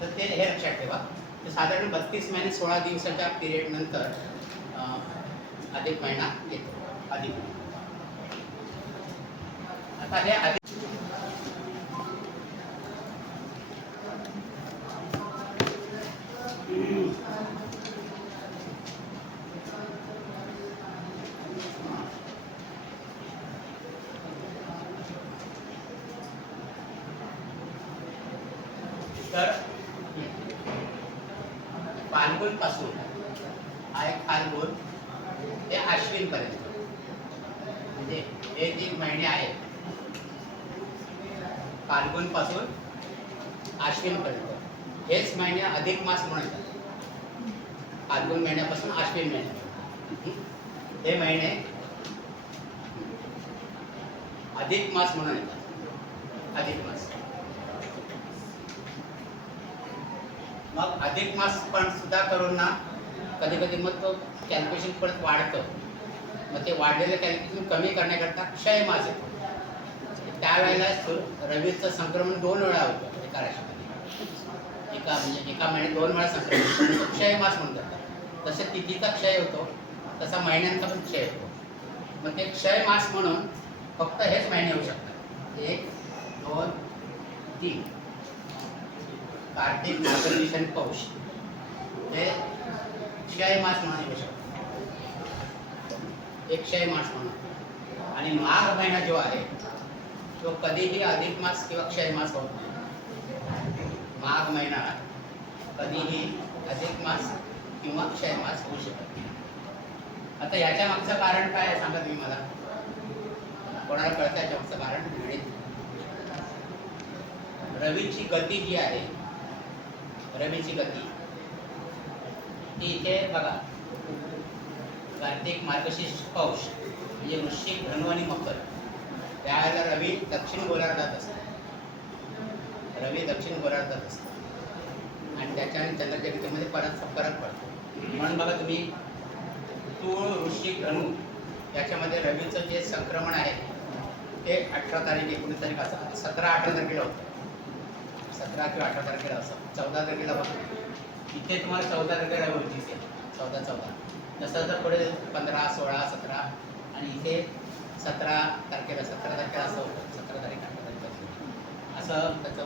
तर ते हे लक्षात ठेवा. तर साधारण 32 महिने 16 दिवसाच्या पिरियड नंतर अधिक महिना येतो. अधिक आता हे अधिक तर फाल्गुन पासून हा एक फाल्गुन ते आश्विन पर्यंत म्हणजे हे जे महिने आहेत फाल्गुन पासून आश्विन पर्यंत हेच महिने अधिक मास म्हणून येतात. फाल्गुन महिन्यापासून आश्विन महिन्या हे महिने अधिक मास म्हणून येतात. अधिक मास मग अधिक मास पण सुद्धा करून ना कधी कधी मग तो कॅल्क्युलेशन परत वाढतं. मग ते वाढलेलं कॅल्क्युलेशन कमी करण्याकरता क्षय मास येतो. त्यावेळेला रवीचं संक्रमण 2 वेळा होतं एका राशीमध्ये. एका महिन्यात 2 वेळा संक्रमण होतं. तो क्षय मास म्हणतात. तसे तिथीचा क्षय होतो तसा महिन्यांचा पण क्षय होतो. मग ते क्षय मास म्हणून फक्त हेच महिने होऊ शकतात. 1, 2, 3 कार्तिक, मार्गशीर्ष आणि पौष हे क्षय मास म्हणून येऊ शकतात. एक क्षय मास म्हणून. आणि माघ महिना जो आहे तो कधीही अधिक मास किंवा क्षय मास होत नाही. माघ महिना कधीही अधिक मास किंवा क्षय मास होऊ शकत नाही. आता याच्या मागचं कारण काय आहे सांगा तुम्ही मला. कोणाला कळतं याच्या मागचं कारण? रवीची गती जी आहे, रवीची गती ती इथे बघा, कार्तिक, मार्गशीर्ष, पौष म्हणजे वृश्चिक, धनु आणि मकर, त्यावेळेला रवी दक्षिण गोलार्धात असतो. रवी दक्षिण गोलार्धात असतो आणि त्याच्याने चंद्रजगतीमध्ये परत फरक पडतो. म्हणून बघा तुम्ही तूळ, वृश्चिक, धनु याच्यामध्ये रवीचं जे संक्रमण आहे ते 18 तारीख 19 तारीख असं 17-18 तारखेला होतं. 17 किंवा 18 तारखेला असं 14 तारखेला होतं. इथे तुम्हाला 14 तारखेला रवी दिसेल. 14 जसं जर पुढे 15, 16, 17 आणि इथे 17 तारखेला असं होतं. 17 तारीख 18 तारखेला असं त्याचं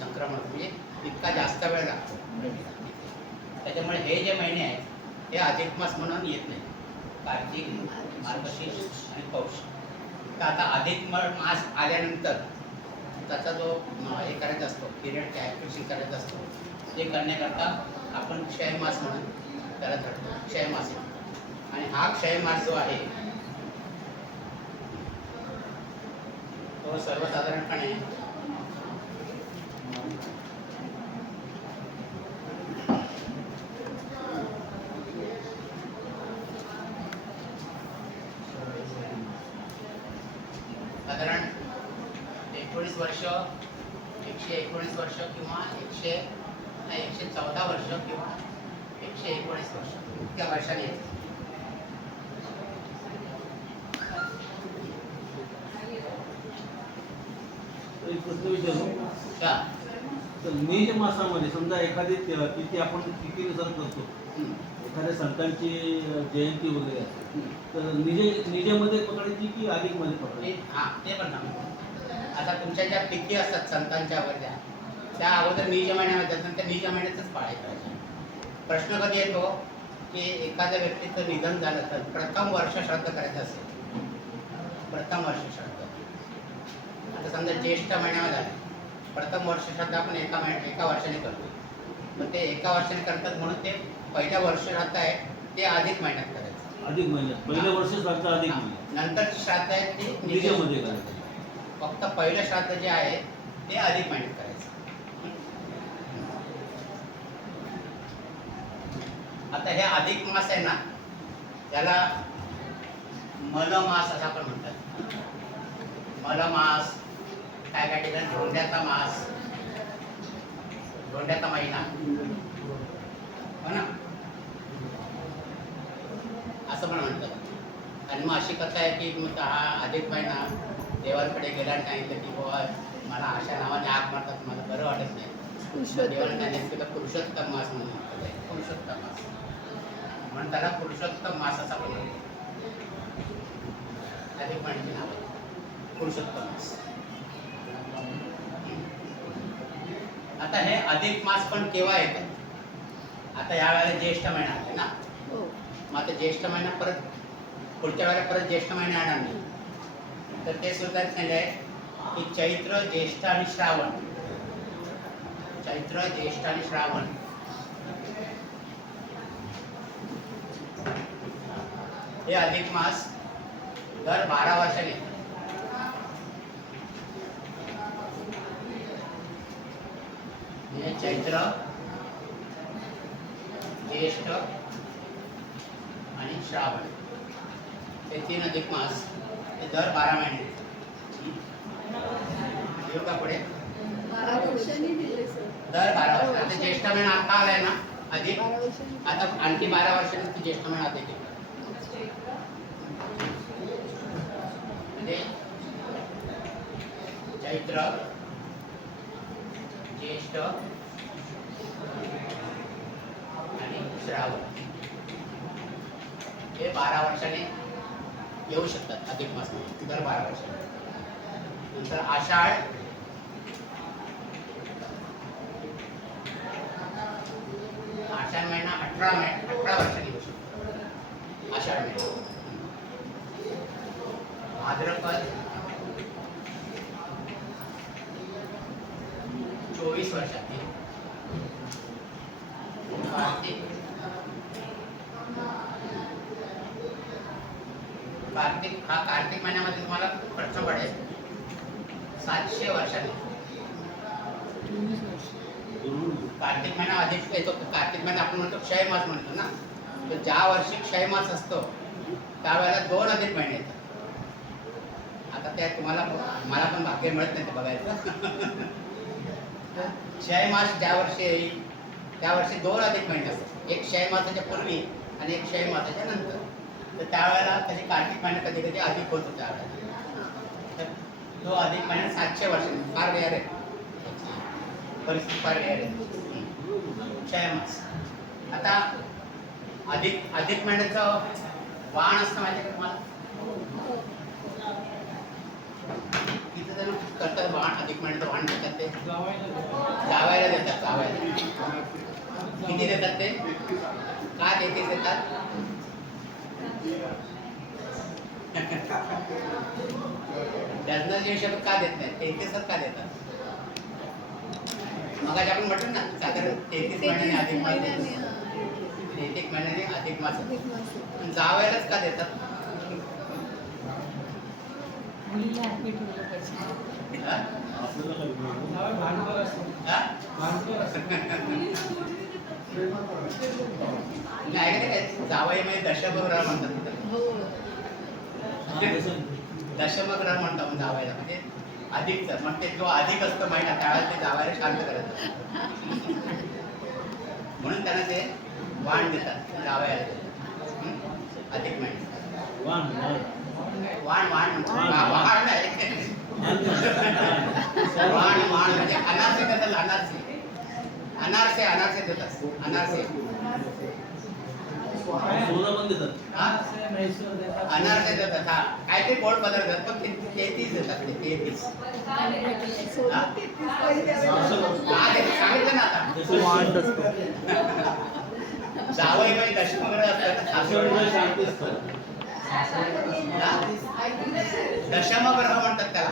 संक्रमण होतं. म्हणजे इतका जास्त वेळ लागतो रवीला. त्याच्यामुळे हे जे महिने आहेत हे अधिक मास म्हणून येत नाही. कार्तिक, मार्गशीर्ष आणि पौष. तर आता अधिक मास आल्यानंतर त्याचा जो हे करायचा असतो, पिरियड कॅल्क्युलेशन करायचा असतो, ते करण्याकरता आपण क्षय मास म्हणून त्याला धरतो. क्षय मास येतो. आणि हा क्षय मास जो आहे तो सर्वसाधारणपणे साधारण 19 वर्ष, 119 वर्ष किंवा 114 वर्ष किंवा 119 वर्ष इतक्या वर्षांनी येते. एक प्रश्न विचारू का? तर निज मासामध्ये समजा एखादी तिथी आपण तिथीनुसार करतो, एखाद्या संतांची जयंती वगैरे असते, तर निजेमध्ये पकडायची की अधिकमध्ये पकडायची? हां, ते पण सांगतो. आता तुमच्या ज्या तिथी असतात संतांच्या वगैरे त्या अगोदर निज महिन्यामध्ये असतात, त्या निज महिन्यातच पाळायच्या पाहिजे. प्रश्न कधी येतो की एखाद्या व्यक्तीचं निधन झालं तर प्रथम वर्ष श्राद्ध करायचं असेल, प्रथम वर्ष श्राद्ध. आता समजा ज्येष्ठ महिन्यामध्ये झालं, प्रथम वर्ष श्राद्ध आपण एका वर्षाने करतो. मग ते एका वर्षाने करतात म्हणून ते पहिलं वर्ष श्राद्ध आहे ते अधिक महिन्यात करायचं. अधिक महिन्यात पहिलं वर्ष श्राद्ध अधिक महिन्यात. नंतरची श्राद्ध आहे ती निजेमध्ये करायचं. फक्त पहिलं श्राद्ध जे आहे ते अधिक महिन्यात करायचं. आता हे अधिक मास आहे ना, त्याला मलमास असं आपण म्हणतात. मलमास, काय काय ठिकाणी धोंड्याचा मास, धोंड्याचा महिना, हो ना, असं पण म्हणतात. आणि मग अशी कथा आहे की मग हा अधिक महिना देवाकडे गेला आणि सांगितलं की बाबा मला अशा नावाने आग मारतात, मला बरं वाटत नाही. देवाने सांगितलं की पुरुषोत्तम मास म्हणून म्हटलं आहे. पुरुषोत्तम मास म्हणून त्याला पुरुषोत्तम मास असा पण म्हणतात. अधिक महिन्याची नाव आहे पुरुषोत्तम मास. आता हे अधिक मास पण केव्हा येतात? आता या वेळेला ज्येष्ठ महिना आहे ना, मग आता ज्येष्ठ महिना परत पुढच्या वेळेला परत ज्येष्ठ महिना येणार नाही. तर ते सुद्धा सांगितलं आहे की चैत्र, ज्येष्ठ आणि श्रावण, चैत्र, ज्येष्ठ आणि श्रावण हे अधिक मास दर 12 वर्षांनी येतात. म्हणजे चैत्र, ज्येष्ठ आणि श्रावण हे 3 अधिक मास हे दर 12 महिने येतात. येऊ का पुढे? 12 वर्षांनी दिले सर. दर 12 वर्ष. आता ज्येष्ठ महिना आता आलाय ना, अधिक 12 वर्षांनी. आता आणखी 12 वर्षांनी ती ज्येष्ठ महिना अधिक येतो. म्हणजे चैत्र ज्येष्ठ आणि श्रावण हे 12 वर्षाने येऊ शकतात अधिक मास दर 12 वर्षाने. नंतर आषाढ महिना 18 वर्षांनी येऊ शकतो. आषाढ महिना. भाद्रपद 24 वर्षांनी. कार्तिक महिन्यामध्ये तुम्हाला खूप खर्च पडेल. 700 वर्षांनी. कार्तिक महिना अधिक येतो. कार्तिक महिना आपण म्हणतो क्षय मास म्हणतो ना. तर ज्या वर्षी क्षय मास असतो त्यावेळेला 2 अधिक महिने येतात. आता त्या तुम्हाला मला पण भाग्य मिळत नाही ते बघायचं. क्षय मास ज्या वर्षी येईल त्या वर्षी 2 अधिक महिने असतात. एक क्षय मासाच्या पूर्वी आणि एक क्षय मासाच्या नंतर. तर त्यावेळेला कधी कार्तिक महिना कधी कधी अधिक होतो त्यावेळेला. तर तो अधिक महिना 700 वर्षांनी फार रेअर आहे. परिस्थिती फार रेअर आहे. क्षय मास. आता अधिक महिन्याचं वाण असतं माहिती आहे का तुम्हाला? किती जण करतात वाण? अधिक महिन्याचं वाण देतात ते जावायला देतात. जावायला किती देतात ते? का 33 देतात? डझनाच्या हिशोबात का देत नाही? 33च का देतात? मग आपण म्हटलं ना साधारण 33 महिन्याने अधिक मास देतात. 33 महिन्याने अधिक मास. अधिक मास. जावायलाच का देतात? मुलीला हॅपी ठेवलं पाहिजे. हा? आपल्याला हा? नाही ऐकलं काय? जावईमध्ये दशमग्रह म्हणतात. हो. दशमग्रह म्हणतात जावायला. म्हणजे अधिकच. मग ते जो अधिक असतो महिना त्यावेळेला ते जावायला शांत करत. म्हणून त्यांना ते वाण देतात. जावयाला देतात. अधिक महिना वाण म्हणतो. वाण नाही. वाण म्हणजे अनारसे देतात. अनारसे देतात. अनारसे हा? अनारसे देतात. हा काहीतरी गोड पदार्थ देतात. पण 33 देतात. ते 33 हा? सांगितलं ना आता. जावई म्हणजे दशमग्रह असतात. दशमग्रह म्हणतात त्याला.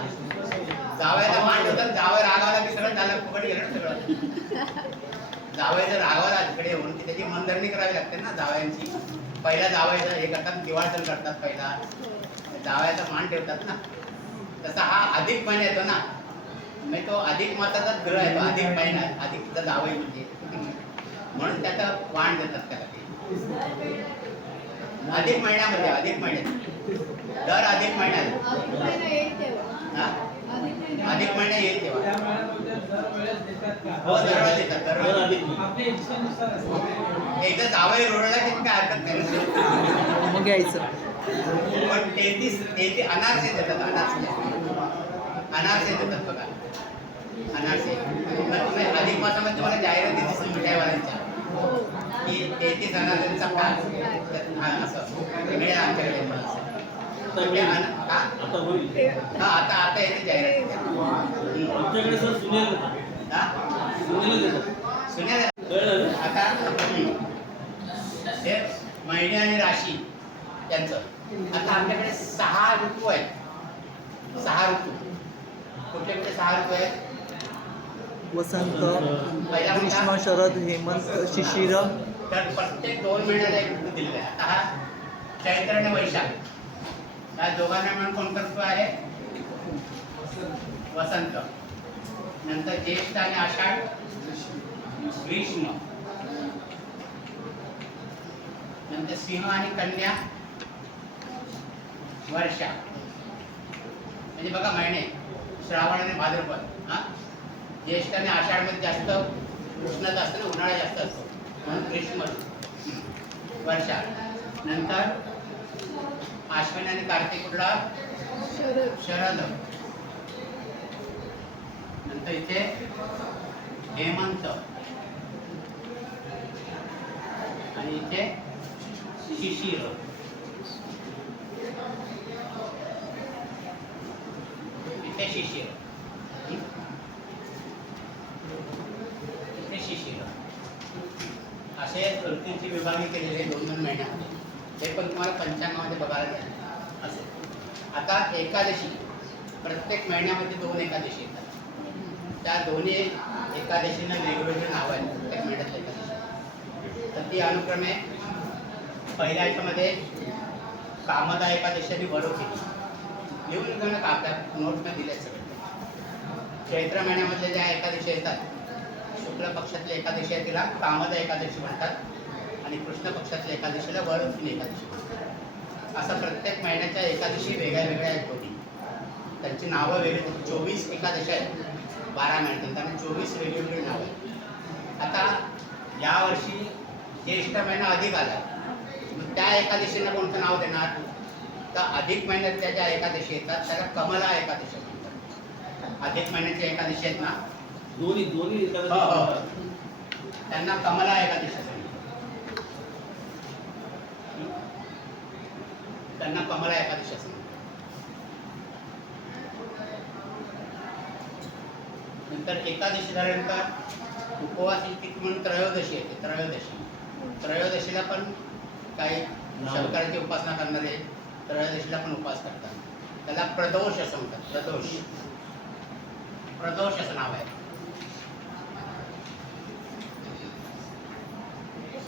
जावयाला मान ठेवतात. जावई रागावला की सगळं झालं. फुकट गेलं ना सगळं. जावई जर रागावला तिकडे येऊन की त्याची मनधरणी करावी लागते ना जावयांची. पहिला जावयाचा हे करतात. दिवाळसण करतात. पहिला जावयाचा मान ठेवतात ना. तसा हा अधिक महिना येतो ना. म्हणजे तो अधिक मासाचाच ग्रह आहे. तो अधिक महिना अधिकचा जावई म्हणजे म्हणून त्याचं वाण देतात त्याला ते. अधिक महिन्यामध्ये अधिक महिन्यात दर अधिक महिन्यात अधिक महिना येईल तेव्हा. हा? अधिक महिना. अधिक महिना येईल तेव्हा. हो दरवेळेस देतात. दरवेळेस एकदा जावई रोडला की काय हरकत नाही. मग घ्यायचं. पण 33 अनारसे देतात. अनारसे देतात बघा. अनारसे अधिक मासामध्ये तुम्हाला जाहिराती दिसतील मिठाईवाल्यांच्या की 33 अनारसेचा पाक. हा असं मिळेल आमच्याकडे मला असं. हा आता येते जाहिरात. आमच्याकडे सर सुनेल सुनेल आता हे महिने आणि राशी त्यांचं. आता आमच्याकडे 6 ऋतू आहेत. 6 ऋतू. कुठले कुठले 6 ऋतू आहेत? वसंत, पहिला ग्रीष्म, कोणता? शरद, हेमंत, शिशिर. तर प्रत्येक 2 महिन्याला एक ऋतू दिलेला आहे. आता हा चैत्र आणि वैशाख या दोघांना मिळून कोणता ऋतू आहे? वसंत. नंतर ज्येष्ठ आणि आषाढ ग्रीष्म. नंतर सिंह आणि कन्या वर्षा. म्हणजे बघा महिने श्रावण आणि भाद्रपद. हा ज्येष्ठ आणि आषाढ मध्ये जास्त उष्णता असते ना. उन्हाळा जास्त असतो. म्हणून ग्रीष्म वर्षा. नंतर आश्विन आणि कार्तिक कुठला? शरद. शरद. नंतर इथे हेमंत आणि इथे शिशिर. इथे शिशिर. इथे शिशिर. असे ऋतूंची विभागणी केलेली आहे 2-2 महिन्यामध्ये. ते पण तुम्हाला पंचांगामध्ये बघायला मिळेल असे. आता एकादशी, प्रत्येक महिन्यामध्ये 2 एकादशी येतात. त्या दोन्ही एकादशीनं वेगवेगळी नावं आहेत प्रत्येक महिन्यातल्या एकादशी. तर ती अनुक्रमे पहिल्या याच्यामध्ये कामदा एकादशी आणि वडो केली. लिहून घेऊन कागदात नोटमध्ये दिले सगळे. चैत्र महिन्यामधल्या ज्या एकादशी येतात, शुक्ल पक्षातल्या एकादशी आहे तिला कामदा एकादशी म्हणतात आणि कृष्ण पक्षातल्या एकादशीला वळखिणी एकादशी म्हणतात. असं प्रत्येक महिन्याच्या एकादशी वेगळ्या वेगळ्या आहेत दोन्ही. त्यांची नावं वेगळी. 24 एकादशी आहेत 12 महिन्यात, त्यांना 24 वेगवेगळी नावं आहेत. आता यावर्षी ज्येष्ठ महिना अधिक आला, मग त्या एकादशीला कोणतं नाव देणार? तर अधिक महिन्यातल्या ज्या एकादशी येतात त्याला कमला एकादशी म्हणतात. अधिक महिन्याच्या एकादशी आहेत ना, दोन्ही हो, एकादशी. हो. त्यांना कमला एकादशी सांगितलं. त्यांना कमला एकादशी सांगितलं. नंतर एकादशी झाल्यानंतर उपवासाची तिथी म्हणून त्रयोदशी येते. त्रयोदशीला पण काही शंकराची उपासना करणारे त्रयोदशीला पण उपवास करतात. त्याला प्रदोष असं म्हणतात. प्रदोष असं नाव आहे.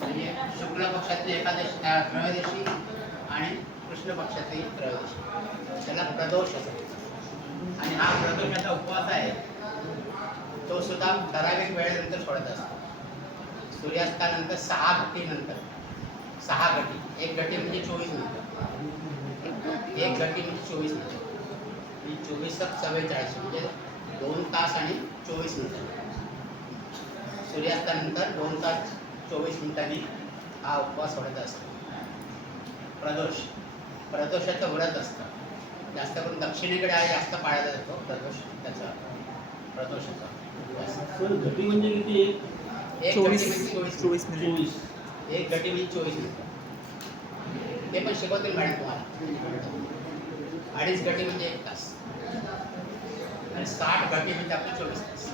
म्हणजे शुक्ल पक्षातली एकादशी त्रयोदशी आणि कृष्ण पक्षातली त्रयोदशी, त्याला प्रदोष असं म्हणतात. आणि हा प्रदोषाचा उपवास आहे तो सुद्धा ठराविक वेळेनंतर सोडत असतो. सूर्यास्तानंतर 6 घटीनंतर. 6 घटी. 1 घटी म्हणजे 24 मिनिटं. 1 घटी म्हणजे 24 मिनिटं. 24 + 44 म्हणजे 2 तास आणि 24 मिनिटं. सूर्यास्तानंतर 2 तास 24 मिनिटांनी हा उपवास सोडत असतो. प्रदोषाचं व्रत असतं. जास्त करून दक्षिणेकडे जास्त पाळला जातो त्याचा प्रदोषाचा उपवास. सर घटी म्हणजे किती? 1 घटी म्हणजे 24 मिनिटं. 24. 1 घटी म्हणजे 24 मिनिटं. ते पण शिकवतील मॅडम तुम्हाला. 2.5 घटी म्हणजे 1 तास आणि 60 घटी म्हणजे आपले 24 तास.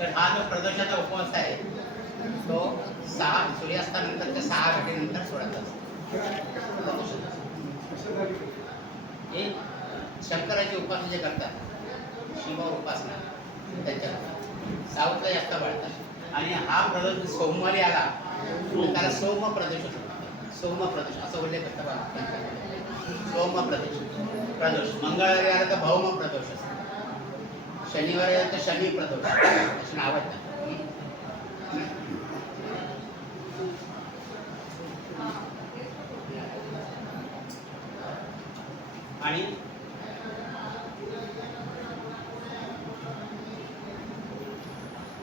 तर हा जो प्रदोषाचा उपवास आहे तो 6 सूर्यास्तानंतरच्या 6 घटीनंतर सोडत असतो. हे शंकराची उपासना जे करतात, शिव उपासना, त्यांच्या साऊथला जास्त पाळतात. आणि हा प्रदोष सोमवारी आला तर त्याला सोम प्रदोष असतो. सोम प्रदोष असं उल्लेख करतात बघा. सोम प्रदोष. मंगळवारी आला तर भौम प्रदोष असतो. शनिवारी आला तर शनी प्रदोष अशी नाव आहेत. आणि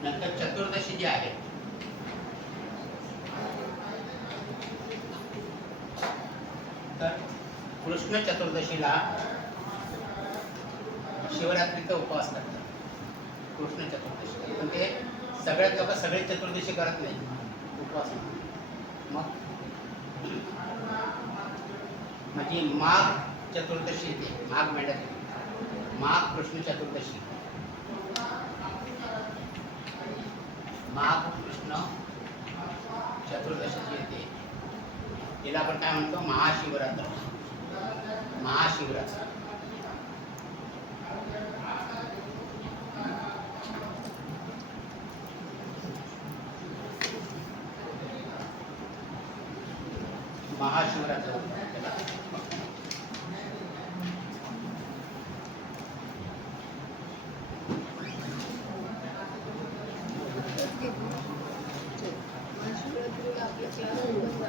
नंतर चतुर्दशी जी आहे तर कृष्ण चतुर्दशीला शिवरात्रीचा उपवास करतात. कृष्ण चतुर्दशी पण ते सगळ्यात लोक सगळे चतुर्दशी करत नाही उपवास. मग म्हणजे माघ चतुर्दशी येते. माघ महिन्यात माघ कृष्ण चतुर्दशी. माघ कृष्ण चतुर्दशी येते. तिला आपण काय म्हणतो? महाशिवरात्र. महाशिवरात्र. महाशिवरात्र.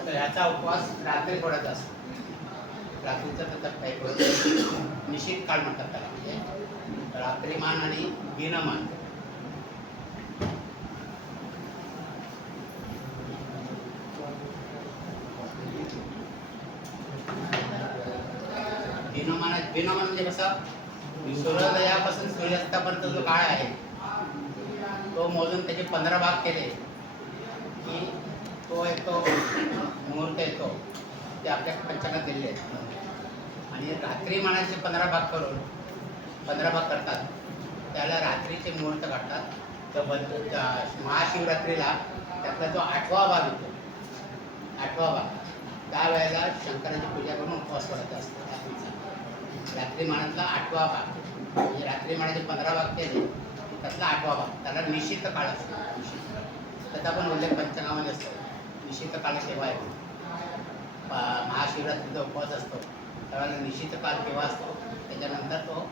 तर ह्याचा उपवास रात्री सोडायचा असतो. रात्रीचा तर काही थोडं निश्चित काळ म्हणतात त्याला. म्हणजे रात्रीमान आणि दिनमान. दिनमान म्हणजे कसं सूर्योदयापासून सूर्यास्तापर्यंत जो काळ आहे तो मोजून त्याचे 15 भाग केले की तो येतो मुहूर्त येतो ते आपल्या पंचांगात दिलेले आहेत. आणि रात्री मानाचे 15 भाग करून 15 भाग करतात त्याला रात्रीचे मुहूर्त काढतात. तर महाशिवरात्रीला त्यातला जो 8वा भाग येतो 8वा भाग त्यावेळेला शंकराची पूजा करून उपवास करायचा असतो रात्रीचा. रात्री मानातला 8वा भाग म्हणजे रात्री मानाचे 15 भाग केले त्यातला 8वा भाग त्याला निश्चित काळ असतो. निश्चित त्याचा पण उल्लेख पंचांगामध्ये असतो. निश्चित काळ केव्हा येतो महाशिवरात्रीचा उपवास असतो त्यावेळेला निश्चित काळ केव्हा असतो त्याच्यानंतर तो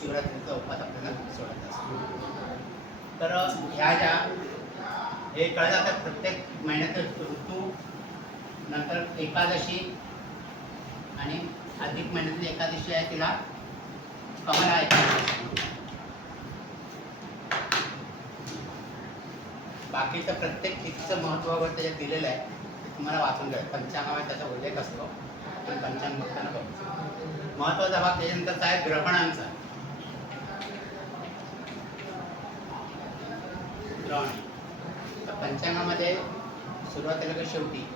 शिवरात्रीचा उपवास आपल्याला सोडायचा असतो. तर ह्या ज्या हे कळलं जातात प्रत्येक महिन्यात ऋतू नंतर एकादशी आणि अधिक महिन्यातली एकादशी आहे तिला कमला एकादशी. बाकीचं प्रत्येक तिथचं महत्त्व वगैरे त्याच्यात दिलेलं आहे तुम्हाला वाचून घ्या. पंचांगामध्ये त्याचा उल्लेख असतो पण पंचांग बघताना बघतो. महत्त्वाचा भाग त्याच्यानंतरचा आहे ग्रहणांचा. ग्रहण तर पंचांगामध्ये सुरुवातीला का शेवटी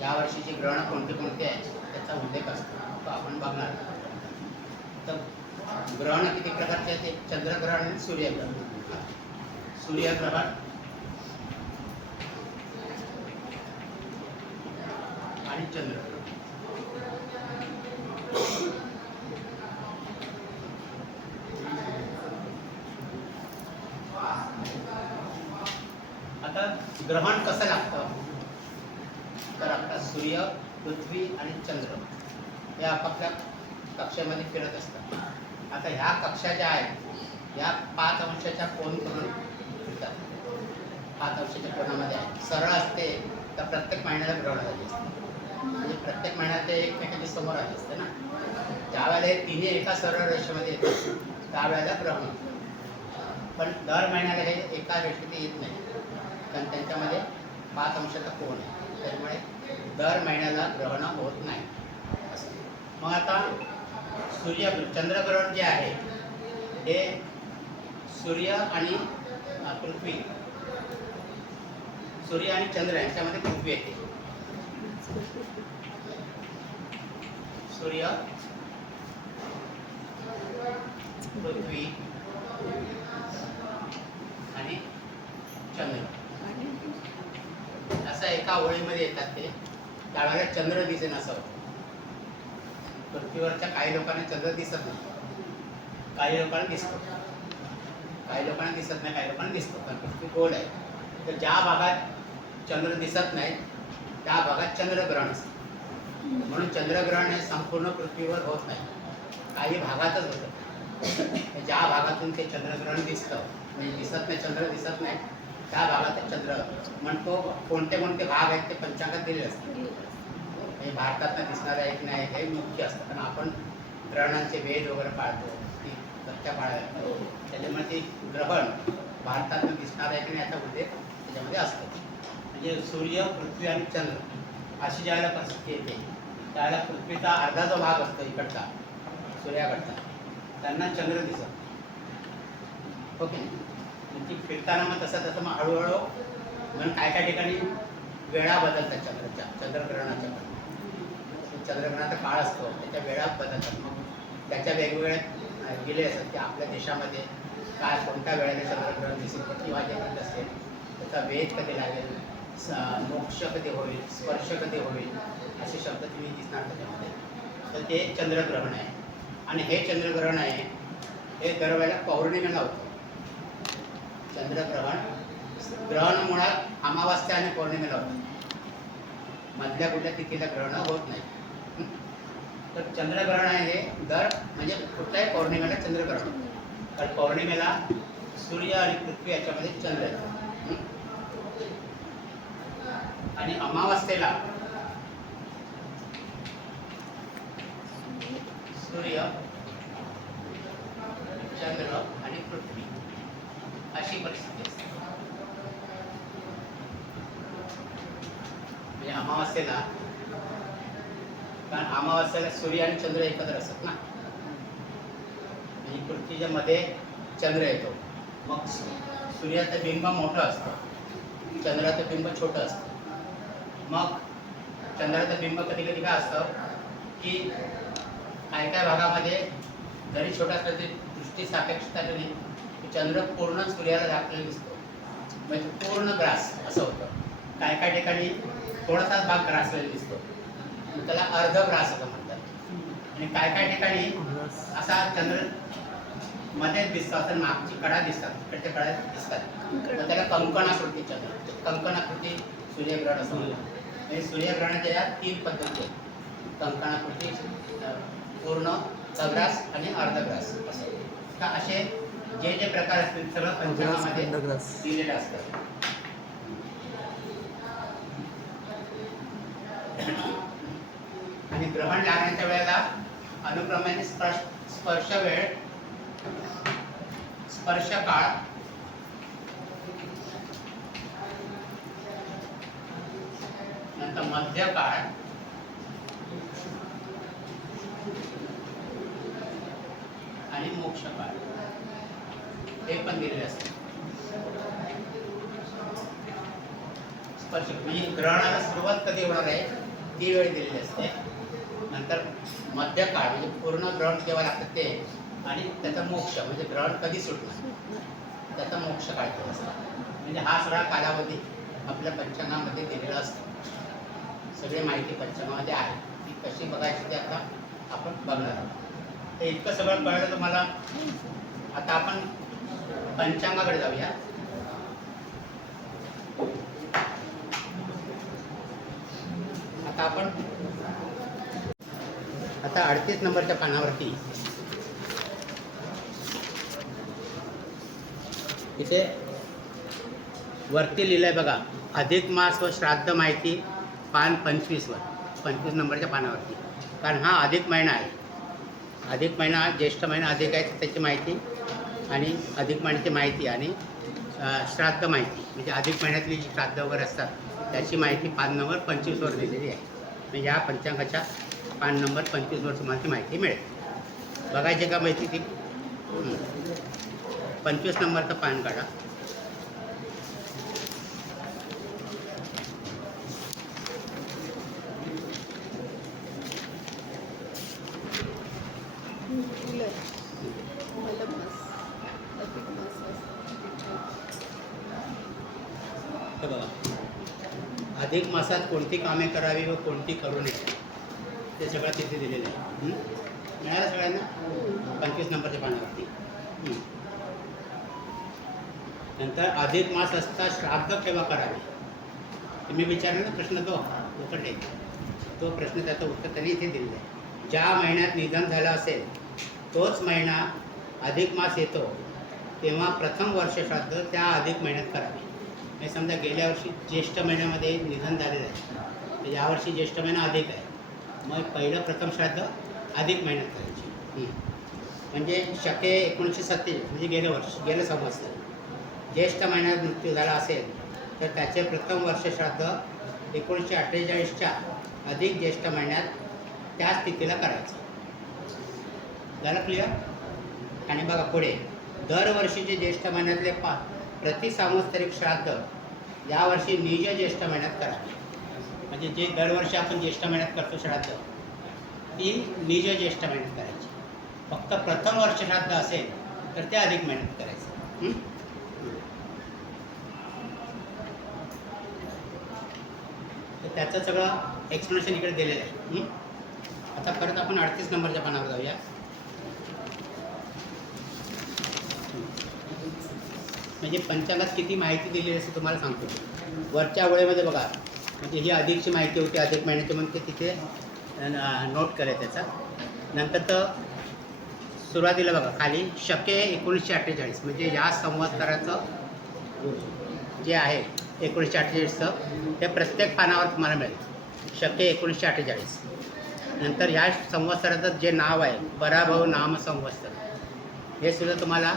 या वर्षीची ग्रहणं कोणती कोणती आहेत त्याचा उल्लेख असतो तो आपण बघणार. तर ग्रहणं किती प्रकारचे आहेत? एक चंद्रग्रहण आणि सूर्यग्रहण. सूर्यग्रहण आणि चंद्रग्रहण. आता ग्रहण कसं लागतं तर आपला सूर्य पृथ्वी आणि चंद्र हे आपापल्या कक्षेमध्ये फिरत असतात. आता ह्या कक्षा ज्या आहेत या 5 अंशाच्या कोन करून फिरतात. 5 अंशाच्या कोनामध्ये आहे. सरळ असते तर प्रत्येक महिन्याला ग्रहण झाली असते म्हणजे प्रत्येक महिन्यात ते एकमेकांच्या समोर आले असते ना. ज्यावेळेला हे तिन्ही एका सरळ रेषेमध्ये येतात त्यावेळेला ग्रहण होतं. पण दर महिन्याला हे एका रेषेत येत नाही कारण त्यांच्यामध्ये 5 अंशाचा कोन आहे त्यामुळे दर महिन्याला ग्रहण होत नाही असं. मग आता चंद्रग्रहण जे आहे हे सूर्य आणि पृथ्वी सूर्य आणि चंद्र यांच्यामध्ये पृथ्वी येते. सूर्य पृथ्वी आणि चंद्र असं एका ओळीमध्ये येतात ते. त्यावेळेला चंद्र दिसेन असं होतं. पृथ्वीवरच्या काही लोकांना चंद्र दिसत नाही काही लोकांना दिसतो. काही लोकांना दिसत नाही काही लोकांना दिसतो कारण पृथ्वी गोल आहे. तर ज्या भागात चंद्र दिसत नाही त्या भागात चंद्रग्रहण असतं. म्हणून चंद्रग्रहण हे संपूर्ण पृथ्वीवर होत नाही काही भागातच होतं. ज्या भागातून ते चंद्रग्रहण दिसतं म्हणजे दिसत नाही चंद्र दिसत नाही त्या भागात चंद्र म्हणतो. कोणते कोणते भाग आहेत ते पंचांगात दिलेले असतात. हे भारतातनं दिसणारे आहेत नाही हे मुख्य असतं कारण आपण ग्रहणांचे वेध वगैरे पाळतो ती सत्या पाळायला त्याच्यामुळे ते ग्रहण भारतातनं दिसणार आहे की नाही याचा उल्लेख त्याच्यामध्ये असतो. म्हणजे सूर्य पृथ्वी आणि चंद्र अशी ज्यावेळेला परिस्थिती येते त्यावेळेला पृथ्वीचा अर्धा जो भाग असतो इकडचा सूर्याकडचा त्यांना चंद्र दिसत ओके. ती फिरताना मग तसं मग हळूहळू म्हणून काय काय ठिकाणी वेळा बदलतात चंद्रग्रहणाच्या. चंद्रग्रहणाचा काळ असतो त्याच्या वेळा बदलतात. मग त्याच्या वेगवेगळ्या गेले असतात की आपल्या देशामध्ये काय कोणत्या वेळेला चंद्रग्रहण दिसेल किती वाजेपर्यंत असेल त्याचा वेध कधी लागेल मोक्ष कधी होईल स्पर्श कधी होईल असे शब्द तुम्ही दिसणार त्याच्यामध्ये. तर ते चंद्रग्रहण आहे. आणि हे चंद्रग्रहण आहे हे दरवेळेला पौर्णिमेला होतं. चंद्रग्रहण ग्रहण मुळात अमावास्या आणि पौर्णिमेला होतं. मधल्या कुठल्या तिथीला ग्रहण होत नाही. तर चंद्रग्रहण आहे हे दर म्हणजे कुठल्याही पौर्णिमेला चंद्रग्रहण होतं. कारण पौर्णिमेला सूर्य आणि पृथ्वी याच्यामध्ये चंद्र येतो. आणि अमावास्येला सूर्य चंद्र आणि पृथ्वी अशी परिस्थिती असते. म्हणजे अमावास्येला कारण अमावास्येला सूर्य आणि चंद्र एकत्र असतात ना, आणि पृथ्वीच्या मध्ये चंद्र येतो. मग सूर्याचं बिंब मोठं असतं, चंद्राचं बिंब छोटं असतं. मग चंद्राचं बिंब कधी कधी काय असतं की काय काय भागामध्ये जरी छोटा असलं तरी दृष्टी सापेक्षता जरी चंद्र पूर्ण सूर्याला झाकलेला दिसतो, म्हणजे पूर्ण ग्रास असं होतं. काय काय ठिकाणी थोडासाच भाग ग्रासलेला दिसतो, मग त्याला अर्ध ग्रास असं म्हणतात. आणि काय काय ठिकाणी असा चंद्र मध्येच दिसतो, असं मागची कडा दिसतात, तिकडच्या कडा दिसतात, मग त्याला कंकणाकृती चंद्र, कंकणाकृती सूर्यग्रहण असं म्हणतात. म्हणजे सूर्यग्रहणाच्या या 3 पद्धती आहेत: कंकणाकृती, पूर्ण सग्रास आणि अर्धग्रास असं. का असे जे जे प्रकार असतील सगळं पंचांगामध्ये दिलेलं असतं. आणि ग्रहण लागण्याच्या वेळेला अनुक्रमाने स्पर्श वेळ, स्पर्श काळ, नंतर मध्य काळ आणि मोक्ष काळ हे पण दिलेले असते. स्पर्श म्हणजे ग्रहणाला सुरुवात कधी होणार आहे ती वेळ दिलेली असते. नंतर मध्य काळ म्हणजे पूर्ण ग्रहण केव्हा लागतं ते, आणि त्याचा मोक्ष म्हणजे ग्रहण कधी सुटणार त्याचा मोक्ष काळ केव्हा असतो. म्हणजे हा सगळा कालावधी आपल्या पंचांगामध्ये दिलेला असतो. सगळी माहिती पंचांगामध्ये आहे, ती कशी बघायची ते आता आपण बघणार आहोत. तर इतकं सगळं कळलं तुम्हाला. आता आपण पंचांगाकडे जाऊया. आता 38 नंबरच्या पानावरती इथे वरती लिहिलंय बघा, अधिक मास व श्राद्ध माहिती, पान 25 वर, 25 नंबरच्या पानावरती. कारण हा अधिक महिना आहे. अधिक महिना, ज्येष्ठ महिना अधिक आहे त्याची माहिती, आणि अधिक महिन्याची माहिती, आणि श्राद्ध माहिती म्हणजे अधिक महिन्यातली जी श्राद्ध वगैरे असतात त्याची माहिती पान नंबर 25 वर दिलेली आहे. म्हणजे या पंचांगाच्या पान नंबर 25 वर तुम्हाला ती माहिती मिळेल. बघायची का माहिती ती? 25 नंबरचं पान काढा. हे बघा, अधिक मासात कोणती कामे करावी व कोणती करू नये ते सगळं तिथे दिलेलं आहे. मिळालं सगळ्यांना 25 नंबरच्या पानावरती. नंतर अधिक मास असता श्राद्ध केव्हा करावे, तुम्ही विचारलं ना प्रश्न, तो उकटे तो प्रश्न, त्याचं उत्तर त्यांनी इथे दिलेलं आहे. ज्या महिन्यात निधन झालं असेल तोच महिना अधिक मास येतो, तेव्हा प्रथम वर्ष श्राद्ध त्या अधिक महिन्यात करावे. म्हणजे समजा गेल्या वर्षी ज्येष्ठ महिन्यामध्ये निधन झालेलं आहे, तर यावर्षी ज्येष्ठ महिना अधिक आहे, मग पहिलं प्रथम श्राद्ध अधिक महिन्यात करायचे. म्हणजे शके 1947 म्हणजे गेलं संवत्सर ज्येष्ठ महिन्यात मृत्यू झाला असेल तर त्याचे प्रथम वर्ष श्राद्ध 1948च्या अधिक ज्येष्ठ महिन्यात त्याच तिथीला करायचं. झालं क्लिअर? आणि बघा पुढे, दरवर्षीचे ज्येष्ठ महिन्यातले प्रति सांवत्सरिक श्राद्ध यावर्षी निज ज्येष्ठ महिन्यात करावे. म्हणजे जे दरवर्षी आपण ज्येष्ठ महिन्यात करतो श्राद्ध, ती निज ज्येष्ठ महिन्यात करायची. फक्त प्रथम वर्ष श्राद्ध असेल तर ते अधिक महिन्यात करायचं. तर त्याचं सगळं एक्सप्लेनेशन इकडे दिलेलं आहे. आता परत आपण 38 नंबरच्या पानावर जाऊया. म्हणजे पंचांगात किती माहिती दिलेली असते तुम्हाला सांगतो. वरच्या ओळीमध्ये बघा, म्हणजे ही अधिकची माहिती होती अधिक महिन्याची, म्हणून ते तिथे नोट करे त्याचा. नंतर तर सुरुवातीला बघा खाली शके 1948 म्हणजे या संवत्सराचं जे आहे 1948चं ते प्रत्येक पानावर तुम्हाला मिळेल. शके 1948. नंतर ह्या संवत्सराचं जे नाव आहे पराभव नाम संवत्सर, हे सुद्धा तुम्हाला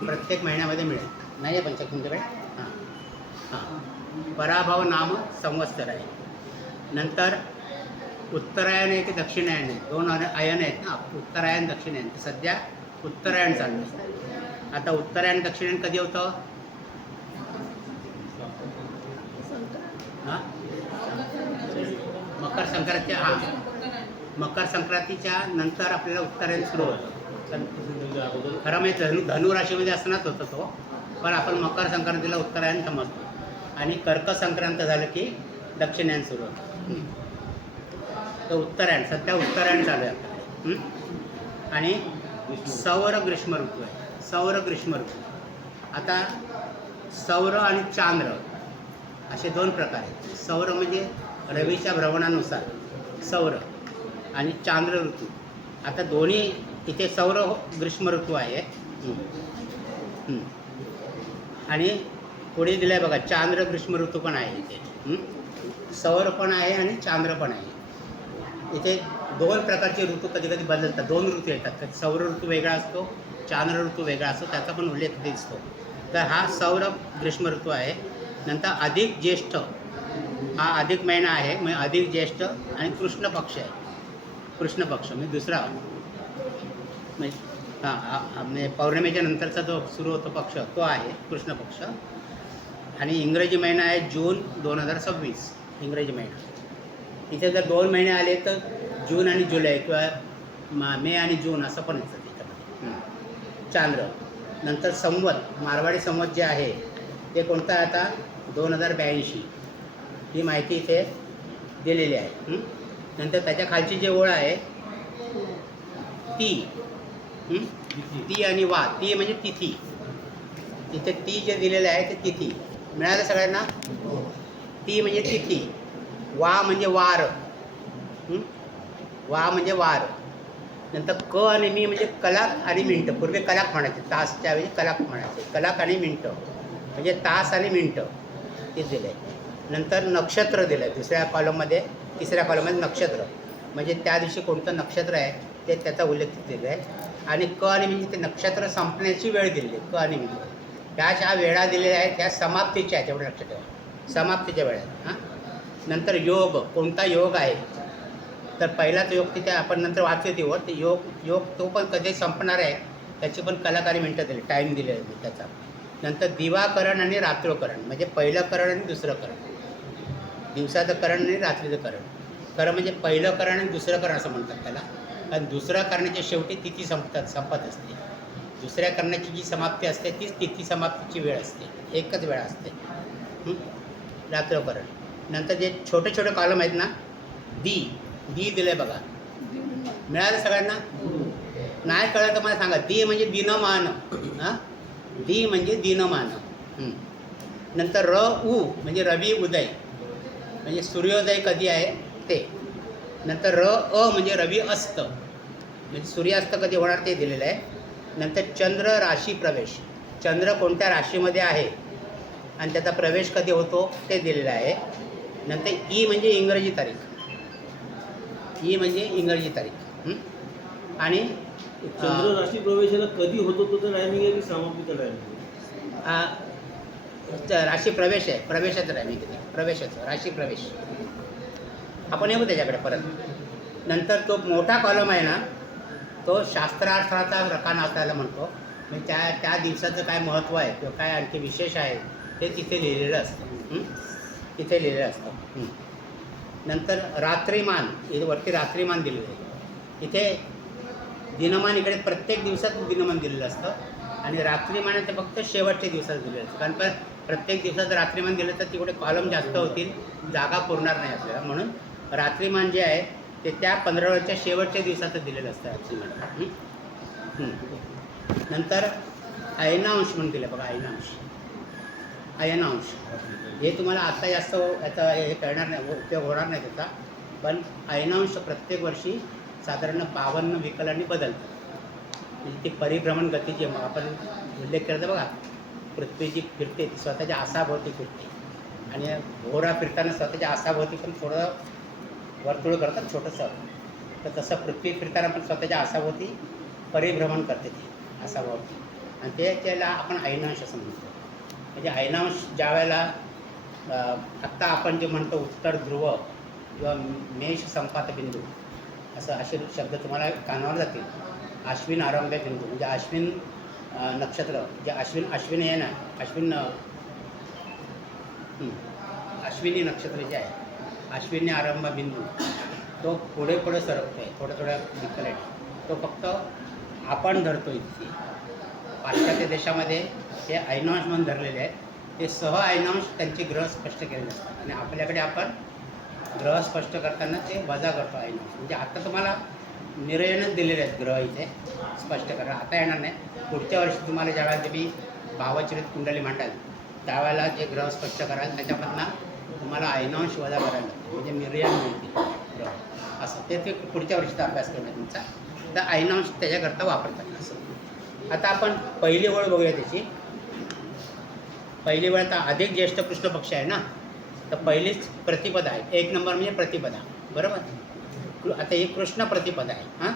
प्रत्येक महिन्यामध्ये मिळेल. नाही आहे पंचांग तुमच्याकडे? हां, पराभव नाम संवत्सर आहे. नंतर उत्तरायण आहे की दक्षिणायन आहे, दोन आयन आहेत ना, उत्तरायण दक्षिणायन. सध्या उत्तरायण चाललं आहे. आता उत्तरायण दक्षिणायन कधी होतं? हां, मकर संक्रांती. हां, मकर संक्रांतीच्या नंतर आपल्याला उत्तरायण सुरू होतं. खरं म्हणजे धनु राशीमध्ये असतानाच होतं तो, पण आपण मकर संक्रांतीला उत्तरायण समजतो. आणि कर्क संक्रांत झालं की दक्षिणायन सुरू होतं. तर उत्तरायण, सध्या उत्तरायण चालू आहे आपल्याकडे. आणि सौर ग्रीष्म ऋतू आहे. सौर ग्रीष्म ऋतू. आता सौर आणि चांद्र असे दोन प्रकार आहेत. सौर म्हणजे रवीच्या भ्रमणानुसार सौर, आणि चांद्र ऋतू. आता दोन्ही इथे सौर ग्रीष्म ऋतू आहे. आणि पुढे दिलं आहे बघा, चांद्र ग्रीष्म ऋतू पण आहे इथे. सौर पण आहे आणि चांद्र पण आहे. इथे दोन प्रकारचे ऋतू कधी कधी बदलतात. दोन ऋतू येतात. कधी सौर ऋतू वेगळा असतो, चांद्र ऋतू वेगळा असतो, त्याचा पण उल्लेख दिसतो. तर हा सौर ग्रीष्म ऋतू आहे. नंतर अधिक ज्येष्ठ, हा अधिक महिना आहे. म्हणजे अधिक ज्येष्ठ आणि कृष्ण पक्ष आहे. कृष्ण पक्ष म्हणजे दुसरा, म्हणजे म्हणजे पौर्णिमेच्या नंतरचा जो सुरू होतो पक्ष तो आहे कृष्ण पक्ष. आणि इंग्रजी महिना आहे जून 2026 इंग्रजी महिना. इथे जर 2 महिने आले तर जून आणि जुलै किंवा मे आणि जून असं पण येतं त्याच्यामध्ये. चांद्र. नंतर संवत, मारवाडी संवत जे आहे ते कोणतं आहे आता? 2082. ही माहिती इथे दिलेली आहे. नंतर त्याच्या खालची जी ओळ आहे ती, ती आणि वा. ती म्हणजे तिथी. इथे ती जे दिलेलं आहे ते तिथी. मिळालं सगळ्यांना? ती म्हणजे तिथी, वा म्हणजे वार. वा म्हणजे वार. नंतर क आणि मी म्हणजे कलाक आणि मिनटं. पूर्वी कलाक म्हणायचे, तासच्या ऐवजी कलाक म्हणायचे. कलाक आणि मिनटं म्हणजे तास आणि मिनटं ते दिलं आहे. नंतर नक्षत्र दिलं आहे दुसऱ्या कॉलममध्ये. तिसऱ्या कॉलममध्ये नक्षत्र म्हणजे त्या दिवशी कोणतं नक्षत्र आहे ते त्याचा उल्लेख दिलेला आहे. आणि क आणि म्हणजे ते नक्षत्र संपण्याची वेळ दिलेली आहे. क आणि मिनटं त्या ज्या वेळा दिलेल्या आहेत त्या समाप्तीच्या आहेत, एवढं लक्षात ठेवा, समाप्तीच्या वेळा आहेत. हां. नंतर योग, कोणता योग आहे तर पहिलाच योग तिथे आपण नंतर वाचू ती वर. ते योग तो पण कधी संपणार आहे त्याची पण कलाकारी मिनटं दिली, टाईम दिले आहे त्याचा. नंतर दिवाकरण आणि रात्रोकरण म्हणजे पहिलं करण आणि दुसरं करण. दिवसाचं करण आणि रात्रीचं करण. करण म्हणजे पहिलं करण आणि दुसरं करण असं म्हणतात त्याला. कारण दुसऱ्या करण्याच्या शेवटी तिथी संपत असते. दुसऱ्या करण्याची जी समाप्ती असते तीच तिथी समाप्तीची वेळ असते, एकच वेळ असते. रात्रोकरण. नंतर जे छोटे छोटे कॉलम आहेत ना, दी दिलं आहे बघा. मिळालं सगळ्यांना? नाही कळलं तर मला सांगा. दी म्हणजे दिनमान. हां, दी म्हणजे दिनमान. नंतर उ म्हणजे रवी उदय म्हणजे सूर्योदय कधी आहे ते. नंतर म्हणजे रवी अस्त म्हणजे सूर्यास्त कधी होणार ते दिलेलं आहे. नंतर चंद्र राशी प्रवेश, चंद्र कोणत्या राशीमध्ये आहे आणि त्याचा प्रवेश कधी होतो ते दिलेलं आहे. नंतर ई म्हणजे इंग्रजी तारीख. ई म्हणजे इंग्रजी तारीख. आणि चंद्र राशी प्रवेशाला कधी होतो तो तर टायमिंग आहे की समाप्तीचा टायमिंग? राशी प्रवेश आहे, प्रवेशाचं टायमिंग किती, प्रवेशाचं राशी प्रवेश. आपण येऊ त्याच्याकडे परत. नंतर तो मोठा कॉलम आहे ना तो शास्त्रार्थाचा रकाना असायला म्हणतो. म्हणजे त्या दिवसाचं काय महत्त्व आहे किंवा काय आणखी विशेष आहे ते तिथे लिहिलेलं असतं. तिथे लिहिलेलं असतं. नंतर रात्रिमान, वरती रात्रिमान दिलेलं आहे. इथे दिनमान इकडे प्रत्येक दिवसात दिनमान दिलेलं असतं आणि रात्रिमान ते फक्त शेवटच्या दिवसात दिलेलं असतं. कारण प्रत्येक दिवसात रात्रिमान दिलं तर तिकडे कॉलम जास्त होतील, जागा पुरणार नाही आपल्याला. म्हणून रात्रिमान जे आहे ते त्या 15 शेवटच्या दिवसाचं दिलेलं असतं रात्रिमान. नंतर अयनांश म्हणून दिलं बघा. अयनांश हे तुम्हाला आता जास्त याचा हे कळणार नाही, उपयोग होणार नाही त्याचा. पण अयनांश प्रत्येक वर्षी साधारण 52 विकलांनी बदलतात. म्हणजे ती परिभ्रमण गती जी आपण उल्लेख केला बघा, पृथ्वी जी फिरते ती स्वतःच्या आसाभोवती फिरते आणि घोडा फिरताना स्वतःच्या आसाभोवती पण थोडं वर्तुळ करतात छोटंसं. तर तसं पृथ्वी फिरताना पण स्वतःच्या आसाभोवती परिभ्रमण करते ती आसाभोवती. आणि ते त्याला आपण अयनांश असं म्हणतो. म्हणजे अयनांश ज्या वेळेला आत्ता आपण जे म्हणतो उत्तर ध्रुव किंवा मेष संपात बिंदू असं असे शब्द तुम्हाला कानावर जातील. अश्विन आरंभ बिंदू म्हणजे अश्विन नक्षत्र जे अश्विनी आहे ना, अश्विनी नक्षत्र जे आहे, अश्विनी आरंभ बिंदू तो पुढे पुढे सरकतो आहे, थोड्या डिक्लेट. तो फक्त आपण धरतो इतकी. पाश्चात्य देशामध्ये ते ऐनांश म्हणून धरलेले आहेत. ते सह ऐनांश त्यांचे ग्रह स्पष्ट केलेले असतात आणि आपल्याकडे आपण ग्रह स्पष्ट करताना ते वजा करतो ऐनांश. म्हणजे आता तुम्हाला निरयनच दिलेले आहेत ग्रह इथे स्पष्ट करा. आता येणार नाही. पुढच्या वर्षी तुम्हाला ज्यावेळेला तुम्ही भावचरित कुंडली मांडाल त्यावेळेला जे ग्रह स्पष्ट कराल त्याच्यामधनं तुम्हाला ऐनांश वजा करायला लागते, म्हणजे निर्याण मिळते ग्रह असं. ते पुढच्या वर्षीचा अभ्यास करणार तुमचा. तर ऐनांश त्याच्याकरता वापरतात असं. आता आपण पहिली ओळ बघूया त्याची. पहिली वेळ आता अधिक ज्येष्ठ कृष्ण पक्ष आहे ना, तर पहिलीच प्रतिपदा आहे. 1 नंबर म्हणजे प्रतिपदा, बरोबर. आता ही कृष्ण प्रतिपदा आहे हां.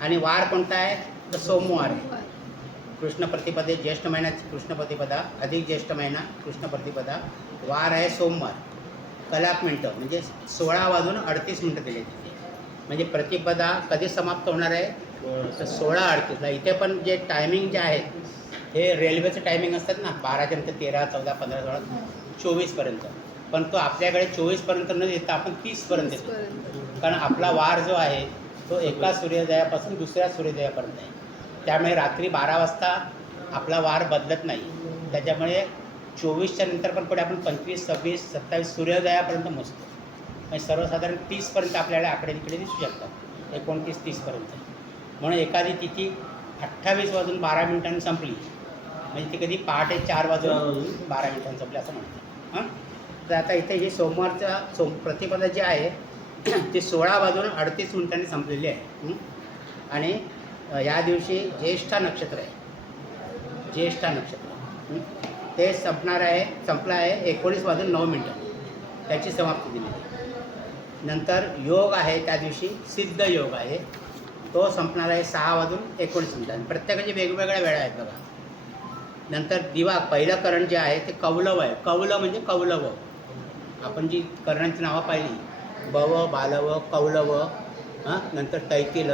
आणि वार कोणता आहे तर सोमवार आहे. कृष्ण प्रतिपदे ज्येष्ठ महिन्याची कृष्ण प्रतिपदा, अधिक ज्येष्ठ महिना कृष्ण प्रतिपदा, वार आहे सोमवार. कलाक मिनटं म्हणजे 16:38 दिले तिथे. म्हणजे प्रतिपदा कधी समाप्त होणार आहे तर 16:38ला. इथे पण जे टायमिंग जे आहेत हे रेल्वेचं टायमिंग असतात ना, 12 नंतर 13, 14, 15, 16, 24पर्यंत. पण तो आपल्याकडे 24पर्यंत न देता आपण 30पर्यंत येतो. कारण आपला वार जो आहे तो एका सूर्योदयापासून दुसऱ्या सूर्योदयापर्यंत आहे. त्यामुळे रात्री 12 वाजता आपला वार बदलत नाही. त्याच्यामुळे 24च्या नंतर पण पुढे आपण 25, 26, 27 सूर्योदयापर्यंत मोजतो. म्हणजे सर्वसाधारण 30पर्यंत आपल्याला आकडे तिकडे दिसू शकतात. 29, 30पर्यंत. म्हणून एखादी तिथी 28:12 संपली म्हणजे ती कधी पहाटे 4:12 संपली असं म्हणतात हां. तर आता इथे ही सोमवारचा प्रतिपदा जी आहे ती 16:38 संपलेली आहे. आणि या दिवशी ज्येष्ठा नक्षत्र आहे. ज्येष्ठा नक्षत्र ते संपलं आहे 19:09 त्याची समाप्ती दिली. नंतर योग आहे त्या दिवशी, सिद्ध योग आहे. तो संपणार आहे 6:19. प्रत्येकाची वेगवेगळ्या वेळा आहेत बघा. नंतर दिवा पहिलं करण जे आहे ते कौलव आहे. कौलव म्हणजे कौलव. आपण जी कर्णांची नावं पाहिली, बव, बालव, कौलव, नंतर तैतिल,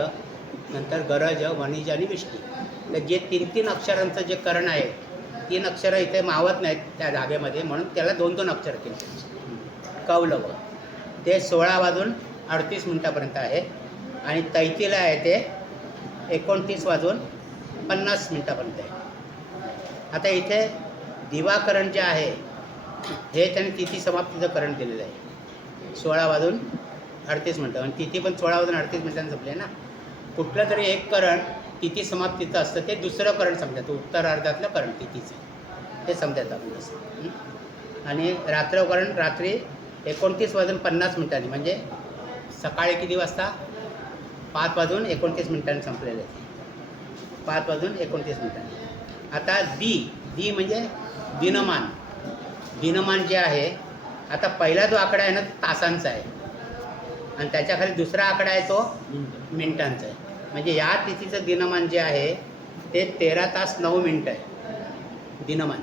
नंतर गरज, वणिज आणि विष्टी. तर जे 3 अक्षरांचं जे करण आहे, 3 अक्षरं इथे मावत नाहीत त्या जागेमध्ये, म्हणून त्याला 2 अक्षर केले कौलव. ते 16:38 आहे. आणि तैतिल आहे ते 29:50 आहे. आता इथे दिवाकरण जे आहे हे त्याने तिथी समाप्तीचं करण दिलेलं आहे 16:38 आणि तिथी पण 16:38 संपली आहे ना. कुठलं तरी एक करण तिथी समाप्तीचं असतं ते दुसरं करण समजायचं, उत्तरार्धातलं करण तिथीचं ते समजायचं आपण तसं. आणि रात्रकरण रात्री 29:50 म्हणजे सकाळी किती वाजता 5:29 संपलेलं आहे. 5:29. आता दी म्हणजे दिनमान. दिनमान जे आहे, आता पहिला जो आकडा आहे ना तासांचा आहे आणि त्याच्याखाली दुसरा आकडा आहे तो मिनिटांचा आहे. म्हणजे या तिथीचं दिनमान जे आहे ते 13 तास 9 मिनटं आहे. दिनमान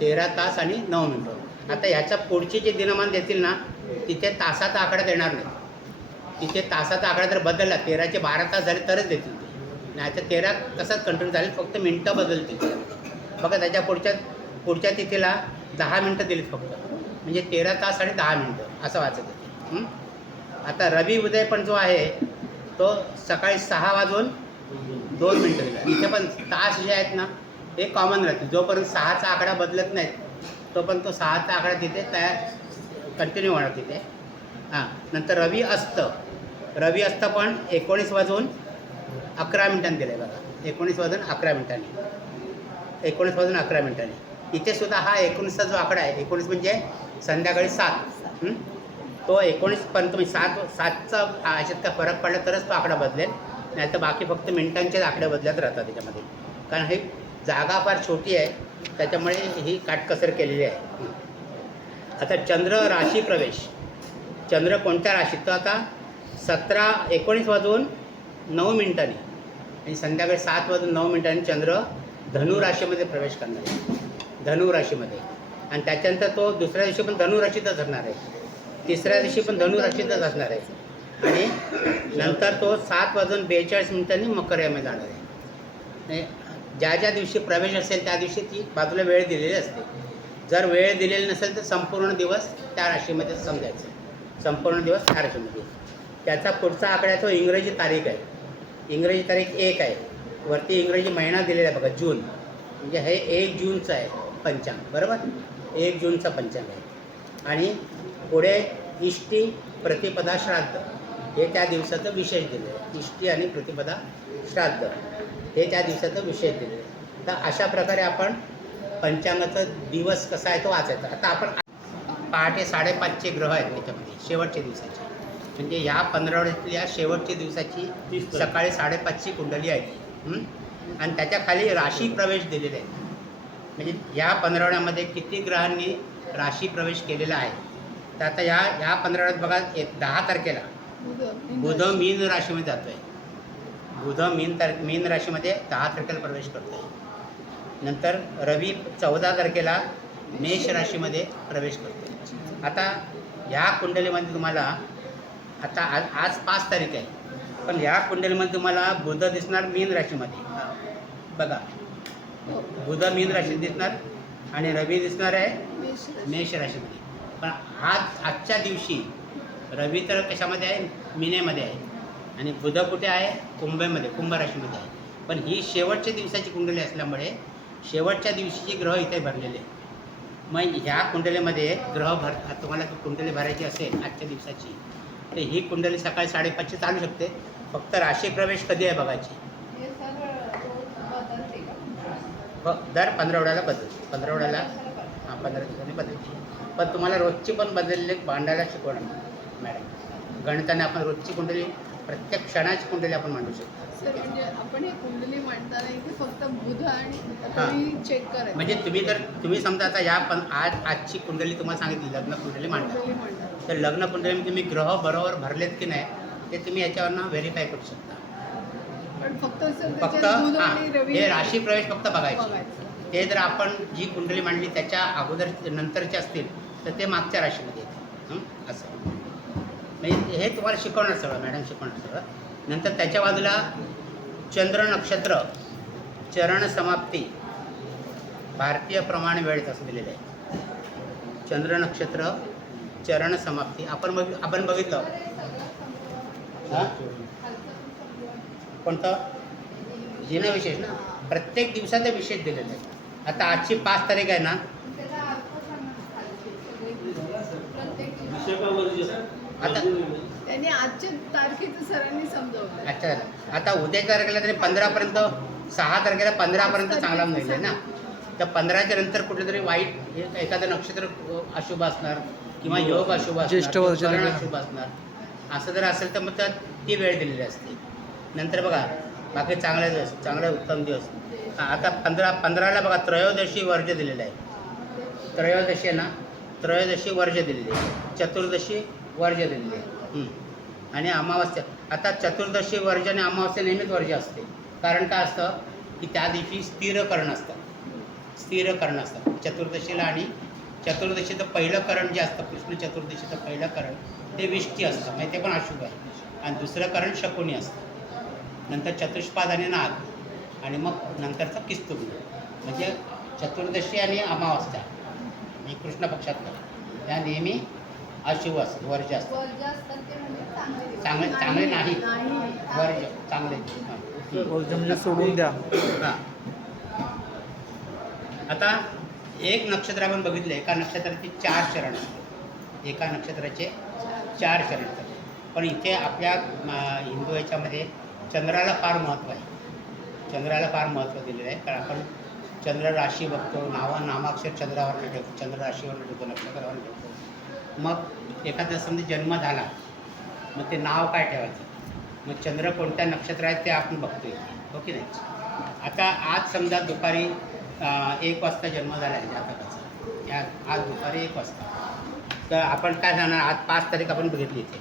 13 तास आणि 9 मिनटं. आता ह्याच्या पुढचे जे दिनमान देतील ना तिथे तासाचा आकडा देणार नाही. तिथे तासाचा आकडा जर बदलला 13चे 12 तास झाले तरच देतील ते. नाही तर 13 तसाच कंट्रोल झाले, फक्त मिनटं बदलतील. बघा त्याच्या पुढच्या तिथीला 10 मिनटं दिलीत फक्त, म्हणजे 13 तास आणि 10 मिनटं असं वाचत होते. आता रवी उदय पण जो आहे तो सकाळी 6:02 दिला. इथे पण तास जे आहेत ना ते कॉमन राहतील. जोपर्यंत 6चा आकडा बदलत नाही तोपर्यंत तो 6चा आकडा तिथे तयार कंटिन्यू होणार तिथे. नंतर रवी अस्त पण 19:11 दिलं आहे बघा. 19:11 इथे सुद्धा हा 19चा जो आकडा आहे, 19 म्हणजे संध्याकाळी 7, तो 19पर्यंत म्हणजे 7चा ह्याच्यात काय फरक पडला तरच तो आकडा बदलेल, नाही तर बाकी फक्त मिनिटांचेच आकडे बदलत राहतात त्याच्यामध्ये. कारण ही जागा फार छोटी आहे त्याच्यामुळे ही काटकसर केलेली आहे. आता चंद्र राशी प्रवेश. चंद्र कोणत्या राशीत, तर आता 19:09 आणि संध्याकाळी 7:09 चंद्र धनु राशीमध्ये प्रवेश करणार आहे. धनु राशीमध्ये. आणि त्याच्यानंतर तो दुसऱ्या दिवशी पण धनु राशीतच असणार आहे. तिसऱ्या दिवशी पण धनु राशीतच असणार आहे आणि नंतर तो 7:42 मकर यामध्ये जाणार आहे. म्हणजे ज्या ज्या दिवशी प्रवेश असेल त्या दिवशी ती बाजूला वेळ दिलेली असते. जर वेळ दिलेली नसेल तर संपूर्ण दिवस त्या राशीमध्ये समजायचं, संपूर्ण दिवस त्या राशीमध्ये. त्याचा पुढचा आकडा तो इंग्रजी तारीख आहे. इंग्रजी तारीख 1 आहे. वरती इंग्रजी महिना दिलेला आहे बघा, जून. म्हणजे हे 1 जूनचं आहे पंचांग, बरोबर. 1 जूनचा पंचांग आहे. आणि पुढे इष्टी, प्रतिपदा, श्राद्ध हे त्या दिवसाचं विशेष दिलेलं आहे. इष्टी आणि प्रतिपदा, श्राद्ध हे त्या दिवसाचं विशेष दिलेलं आहे. तर अशा प्रकारे आपण पंचांगाचा दिवस कसा आहे तो वाचायचा. आता आपण पहाटे 5:30चे ग्रह आहेत त्याच्यामध्ये शेवटच्या दिवसाचे, म्हणजे ह्या 15 शेवटच्या दिवसाची सकाळी 5:30ची कुंडली आहे ती. आणि त्याच्या खाली राशी प्रवेश दिलेले आहेत. म्हणजे ह्या 15 किती ग्रहांनी राशी प्रवेश केलेला आहे. तर आता ह्या 15 बघा 10 तारखेला बुध मीन राशीमध्ये जातो आहे. बुध मीन राशीमध्ये 10 तारखेला प्रवेश करतो आहे. नंतर रवी 14 तारखेला मेष राशीमध्ये प्रवेश करतो आहे. आता ह्या कुंडलीमध्ये तुम्हाला आता आज 5 तारीख आहे, पण ह्या कुंडलीमध्ये तुम्हाला बुध दिसणार मीन राशीमध्ये बघा. बुध मीन राशीत दिसणार आणि रवी दिसणार आहे मेष राशीमध्ये. पण आजच्या दिवशी रवी तर कशामध्ये आहे, मीनेमध्ये आहे, आणि बुध कुठे आहे, कुंभ राशीमध्ये आहे. पण ही शेवटच्या दिवसाची कुंडली असल्यामुळे शेवटच्या दिवशीची ग्रह इथे भरलेले आहे. मग ह्या कुंडलीमध्ये ग्रह तुम्हाला कुंडली भरायची असेल आजच्या दिवसाची तर ही कुंडली सकाळी 5:30ची चालू शकते. फक्त राशी प्रवेश कधी आहे बघायची. हे सगळं बदलते का? दर 15 बदलते. 15 हां 15 दिवसांनी बदलते. पण तुम्हाला रोजची पण बदलले भांडायला शिकवणार मॅडम. गणिताने आपण रोजची कुंडली, प्रत्येक क्षणाची कुंडली आपण मांडू शकतो. सर म्हणजे आपण हे कुंडली मांडताना इथे फक्त बुध आणि हां. रवी चेक करायचं. म्हणजे तुम्ही समजा आता आजची कुंडली तुम्हाला सांगितली लग्न कुंडली मांडा, कुंडली मांडताना. तर लग्न कुंडलीमध्ये तुम्ही ग्रह बरोबर भरलेत की नाही ते तुम्ही याच्यावरनं व्हेरीफाय करू शकता. पण फक्त सर फक्त त्याच्यात बुध हां आणि रवी हे राशी प्रवेश फक्त बघायचे. बघायचं. ते जर आपण जी कुंडली मांडली त्याच्या अगोदर नंतरचे असतील तर ते मागच्या राशीमध्ये येते. असं म्हणजे हे तुम्हाला शिकवणार सगळं, मॅडम शिकवणार सगळं. नंतर त्याच्या बाजूला चंद्र नक्षत्र चरण समाप्ती भारतीय प्रमाण वेळेत असं दिलेलं आहे. चंद्र नक्षत्र चरण समाप्ती आपण बघितलं. हां कोणतं जिने विशेष ना, प्रत्येक दिवसाचा विशेष दिलेलं आहे. आता आजची 5 तारीख आहे ना, आता त्यांनी आजच्या तारखेचं सरांनी समजवलं. अच्छा आता उद्याच्या तारखेला तरी 15पर्यंत 6 तारखेला 15पर्यंत चांगला मिळेल ना. तर 15च्या नंतर कुठलं तरी वाईट एखादं नक्षत्र अशुभ असणार किंवा योग अशुभ ज्येष्ठ असणार, वर्षाला करण अशुभ असणार. असं जर असेल तर मग ती वेळ दिलेली असते. नंतर बघा बाकी चांगले दिवस, चांगले उत्तम दिवस. आता 15ला बघा त्रयोदशी वर्ज दिलेलं आहे. त्रयोदशी आहे ना, त्रयोदशी वर्ज दिलेली आहे. चतुर्दशी वर्ज दिलेली आहे. आणि अमावस्या, आता चतुर्दशी वर्ज आणि अमावस्या नेहमीच वर्ज असते. कारण काय असतं की त्या दिवशी स्थिरकरण असतं. चतुर्दशीला. आणि चतुर्दशीचं पहिलं करण जे असतं, कृष्ण चतुर्दशीचं पहिलं करण ते विष्टी असतं, म्हणजे ते पण अशुभ आहे. आणि दुसरं करण शकुनी असतं. नंतर चतुष्पाद आणि नाग, आणि मग नंतरचं किस्तुबी. म्हणजे चतुर्दशी आणि अमावस्या आणि कृष्ण पक्षातलं त्या नेहमी अशुभ असतात, वर्ज असतात. वर्ज असतात ते म्हणजे चांगले नाही, वर्ज चांगले. म्हणजे सोडून द्या. हां आता एक नक्षत्र आपण बघितलं, एका नक्षत्राचे 4 चरण असतात. एका नक्षत्राचे 4 चरण असतात. पण इथे आपल्या हिंदू याच्यामध्ये चंद्राला फार महत्त्व आहे. चंद्राला फार महत्त्व दिलेलं आहे. कारण आपण चंद्र राशी बघतो, नामाक्षर चंद्रावर ठेवतो, चंद्र राशीवर ठेवतो, नक्षत्रावर ठेवतो. मग एखादा समजा जन्म झाला मग ते नाव काय ठेवायचं, मग चंद्र कोणत्या नक्षत्र आहे ते आपण बघतो इथे, हो की नाही. आता आज समजा दुपारी 1 वाजता जन्म झाला आहे जातकाचा, आज दुपारी 1 वाजता. तर आपण काय सांगणार, आज 5 तारीख आपण बघितली इथे.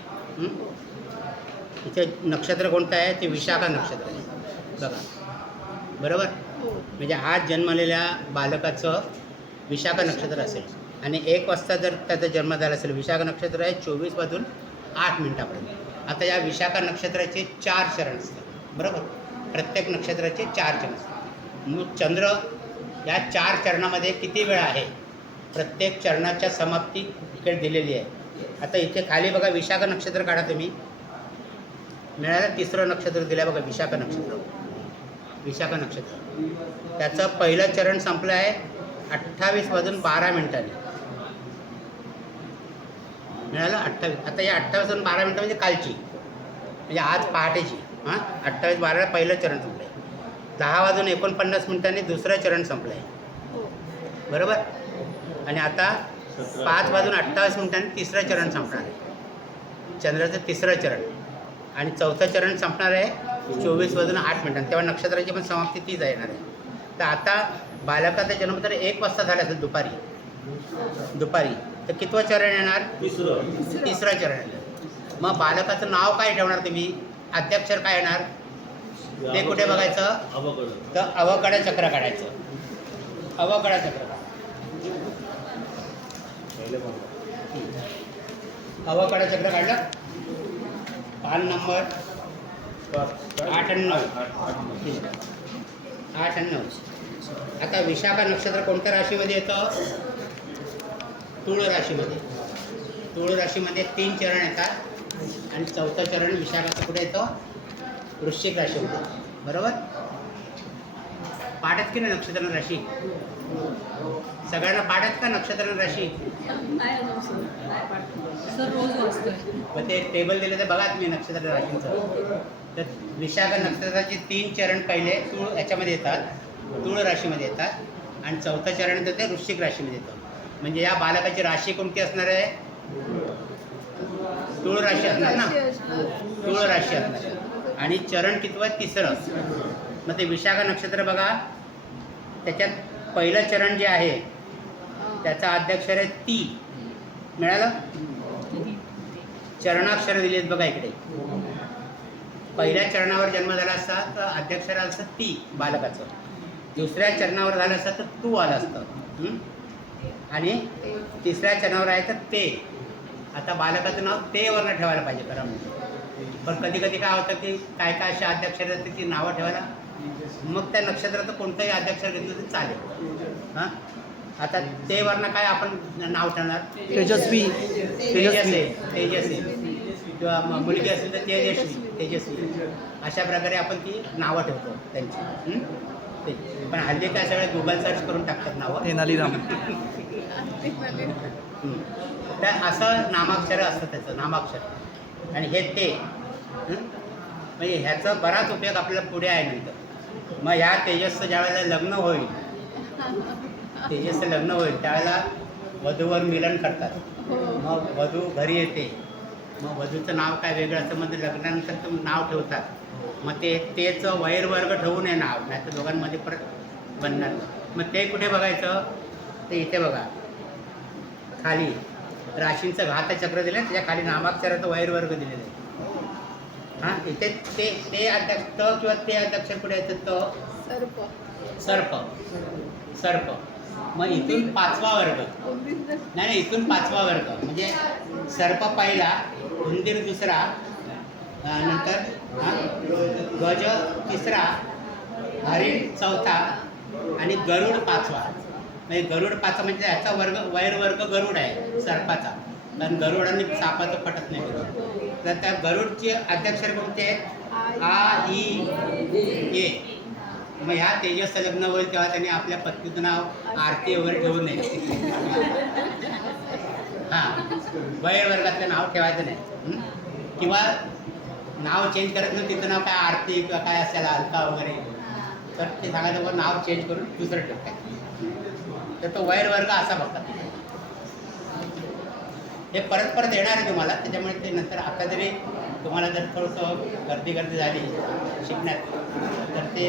इथे नक्षत्र कोणतं आहे, ते विशाखा नक्षत्र आहे बघा, बरोबर. म्हणजे आज जन्मलेल्या बालकाचं विशाखा नक्षत्र असेल. आणि 1 वाजता जर त्याचा जन्म झाला असेल, विशाख नक्षत्र आहे 24 वाजून 8 मिनिटापर्यंत. आता या विशाख नक्षत्राचे 4 चरण असतात, बरोबर. प्रत्येक नक्षत्राचे 4 चरण असतात. मग चंद्र या 4 चरणामध्ये किती वेळ आहे, प्रत्येक चरणाच्या समाप्ती इकडे दिलेली आहे. आता इथे खाली बघा विशाख नक्षत्र काढा तुम्ही, मिळालं 3रं नक्षत्र दिलं बघा, विशाख नक्षत्र. विशाख नक्षत्र त्याचं पहिलं चरण संपलं आहे 28 वाजून 12 मिनिटांनी, मिळालं 28. आता या 28 वाजून 12 मिनिटं म्हणजे कालची, म्हणजे आज पहाटेची. 28-12 पहिलं चरण संपलं आहे. 10 वाजून 49 मिनिटांनी दुसरं चरण संपलं आहे, बरोबर. आणि आता 5 वाजून 28 मिनिटांनी 3रं चरण संपणार आहे, चंद्राचं 3रं चरण. आणि 4थं चरण संपणार आहे 24 वाजून 8 मिनिटांनी, तेव्हा नक्षत्राची पण समाप्ती तीच येणार आहे. तर आता बालकाचा जन्म तर 1 वाजता झाला असेल दुपारी, तर कितवं चरण येणार, 3रं चरण येणार. मग बालकाचं नाव काय ठेवणार तुम्ही, आद्याक्षर काय येणार, ते कुठे बघायचं, तर अवकडा चक्र काढायचं. अवकडा चक्र, अवकडा चक्र काढलं. पान नंबर 8 आणि 9. आता विशाख नक्षत्र कोणत्या राशीमध्ये येतं, तुळ राशीमध्ये. तुळ राशीमध्ये 3 चरण येतात आणि 4थं चरण विशाखाचं कुठे येतं, वृश्चिक राशीमध्ये, बरोबर. पाठ आहेत की नाही नक्षत्र राशी, सगळ्यांना पाठ आहेत का नक्षत्र राशी, नाही अजून सर, नाही पाठवलं सर, रोज वाचतोय. मग ते टेबल दिले तर बघा तुम्ही नक्षत्र राशींचं. तर विशाख नक्षत्राचे 3 चरण पहिले तुळ याच्यामध्ये येतात, तुळ राशीमध्ये येतात आणि 4थं चरण तर ते वृश्चिक राशीमध्ये येतं. म्हणजे या बालकाची राशी कोणती असणार आहे, तुळ राशी असणार ना, तुळ राशी असणार. आणि चरण कितवं, 3रं. मग ते विशाख नक्षत्र बघा, त्याच्यात पहिलं चरण जे आहे त्याचा आद्याक्षर आहे ती, मिळालं. चरणाक्षर दिली आहेत बघा इकडे. पहिल्या चरणावर जन्म झाला असता तर आद्याक्षर आलं असतं ती बालकाचं, दुसऱ्या चरणावर झालं असतं तर तू आलं असतं, आणि 3ऱ्या चरणावर आहे तर ते. आता बालकाचं नाव ते वरनं ठेवायला पाहिजे खरं म्हणजे. पण कधी कधी काय होतं की काय काय अशी आद्याक्षर असतात की नावं ठेवायला, मग त्या नक्षत्राचं कोणतंही आद्याक्षर घेतलं तरी चालेल. आता ते वरनं काय आपण नाव ठेवणार, तेजस्वी. तेजस्वी किंवा मुलगी असेल तर तेजस्वी. अशा प्रकारे आपण ती नावं ठेवतो त्यांची. ते पण हल्ली काय सगळे गुगल सर्च करून टाकतात नावं, तेनालीराम. तर असं नामाक्षर असतं त्याचं, नामाक्षर. आणि हे ते म्हणजे ह्याचा बराच उपयोग आपल्याला पुढे आहे नंतर. मग ह्या तेजसचं ज्यावेळेला लग्न होईल, तेजसचं लग्न होईल त्यावेळेला वधूवर मिलन करतात. मग वधू घरी येते, मग वधूचं नाव काय वेगळं असतं, मग लग्नानंतर तर नाव ठेवतात. मग तेचं वैरवर्ग ठेवू नये नाव, नाही तर दोघांमध्ये परत बनणार. मग ते कुठे बघायचं, ते इथे बघा खाली राशींचं घातचक्र दिलं, त्याच्या खाली नामाक्षराचं वैरवर्ग दिलेलं आहे. इथे ते अध्यक्ष किंवा ते अध्यक्षर कुठे येतं, सर्प. मग इथून 5वा वर्ग, नाही इथून 5वा वर्ग म्हणजे सर्प पहिला, उंदीर दुसरा, नंतर गज 3रा, हरिण 4था आणि गरुड 5वा. म्हणजे गरुड 5 म्हणजे याचा वैरवर्ग गरुड आहे सर्पाचा, कारण गरुड आणि सापाचं पटत नाही. तर त्या गरुडचे अध्यक्षर कोणते आहेत, आ इ ए. मग ह्या तेजसचं लग्न होईल तेव्हा त्यांनी आपल्या पत्नीचं नाव आरती वगैरे ठेवू नये. वैरवर्गातलं नाव ठेवायचं नाही, किंवा नाव चेंज करत नाही, तिचं नाव काय आरती किंवा काय असेल अलका वगैरे, तर ते सांगायचं नाव चेंज करून दुसरं ठेवतात. तर तो वैरवर्ग असा बघतात. हे परत येणार आहे तुम्हाला, त्याच्यामुळे ते नंतर आता जरी तुम्हाला जर थोडंसं गर्दी झाली शिकण्यात तर ते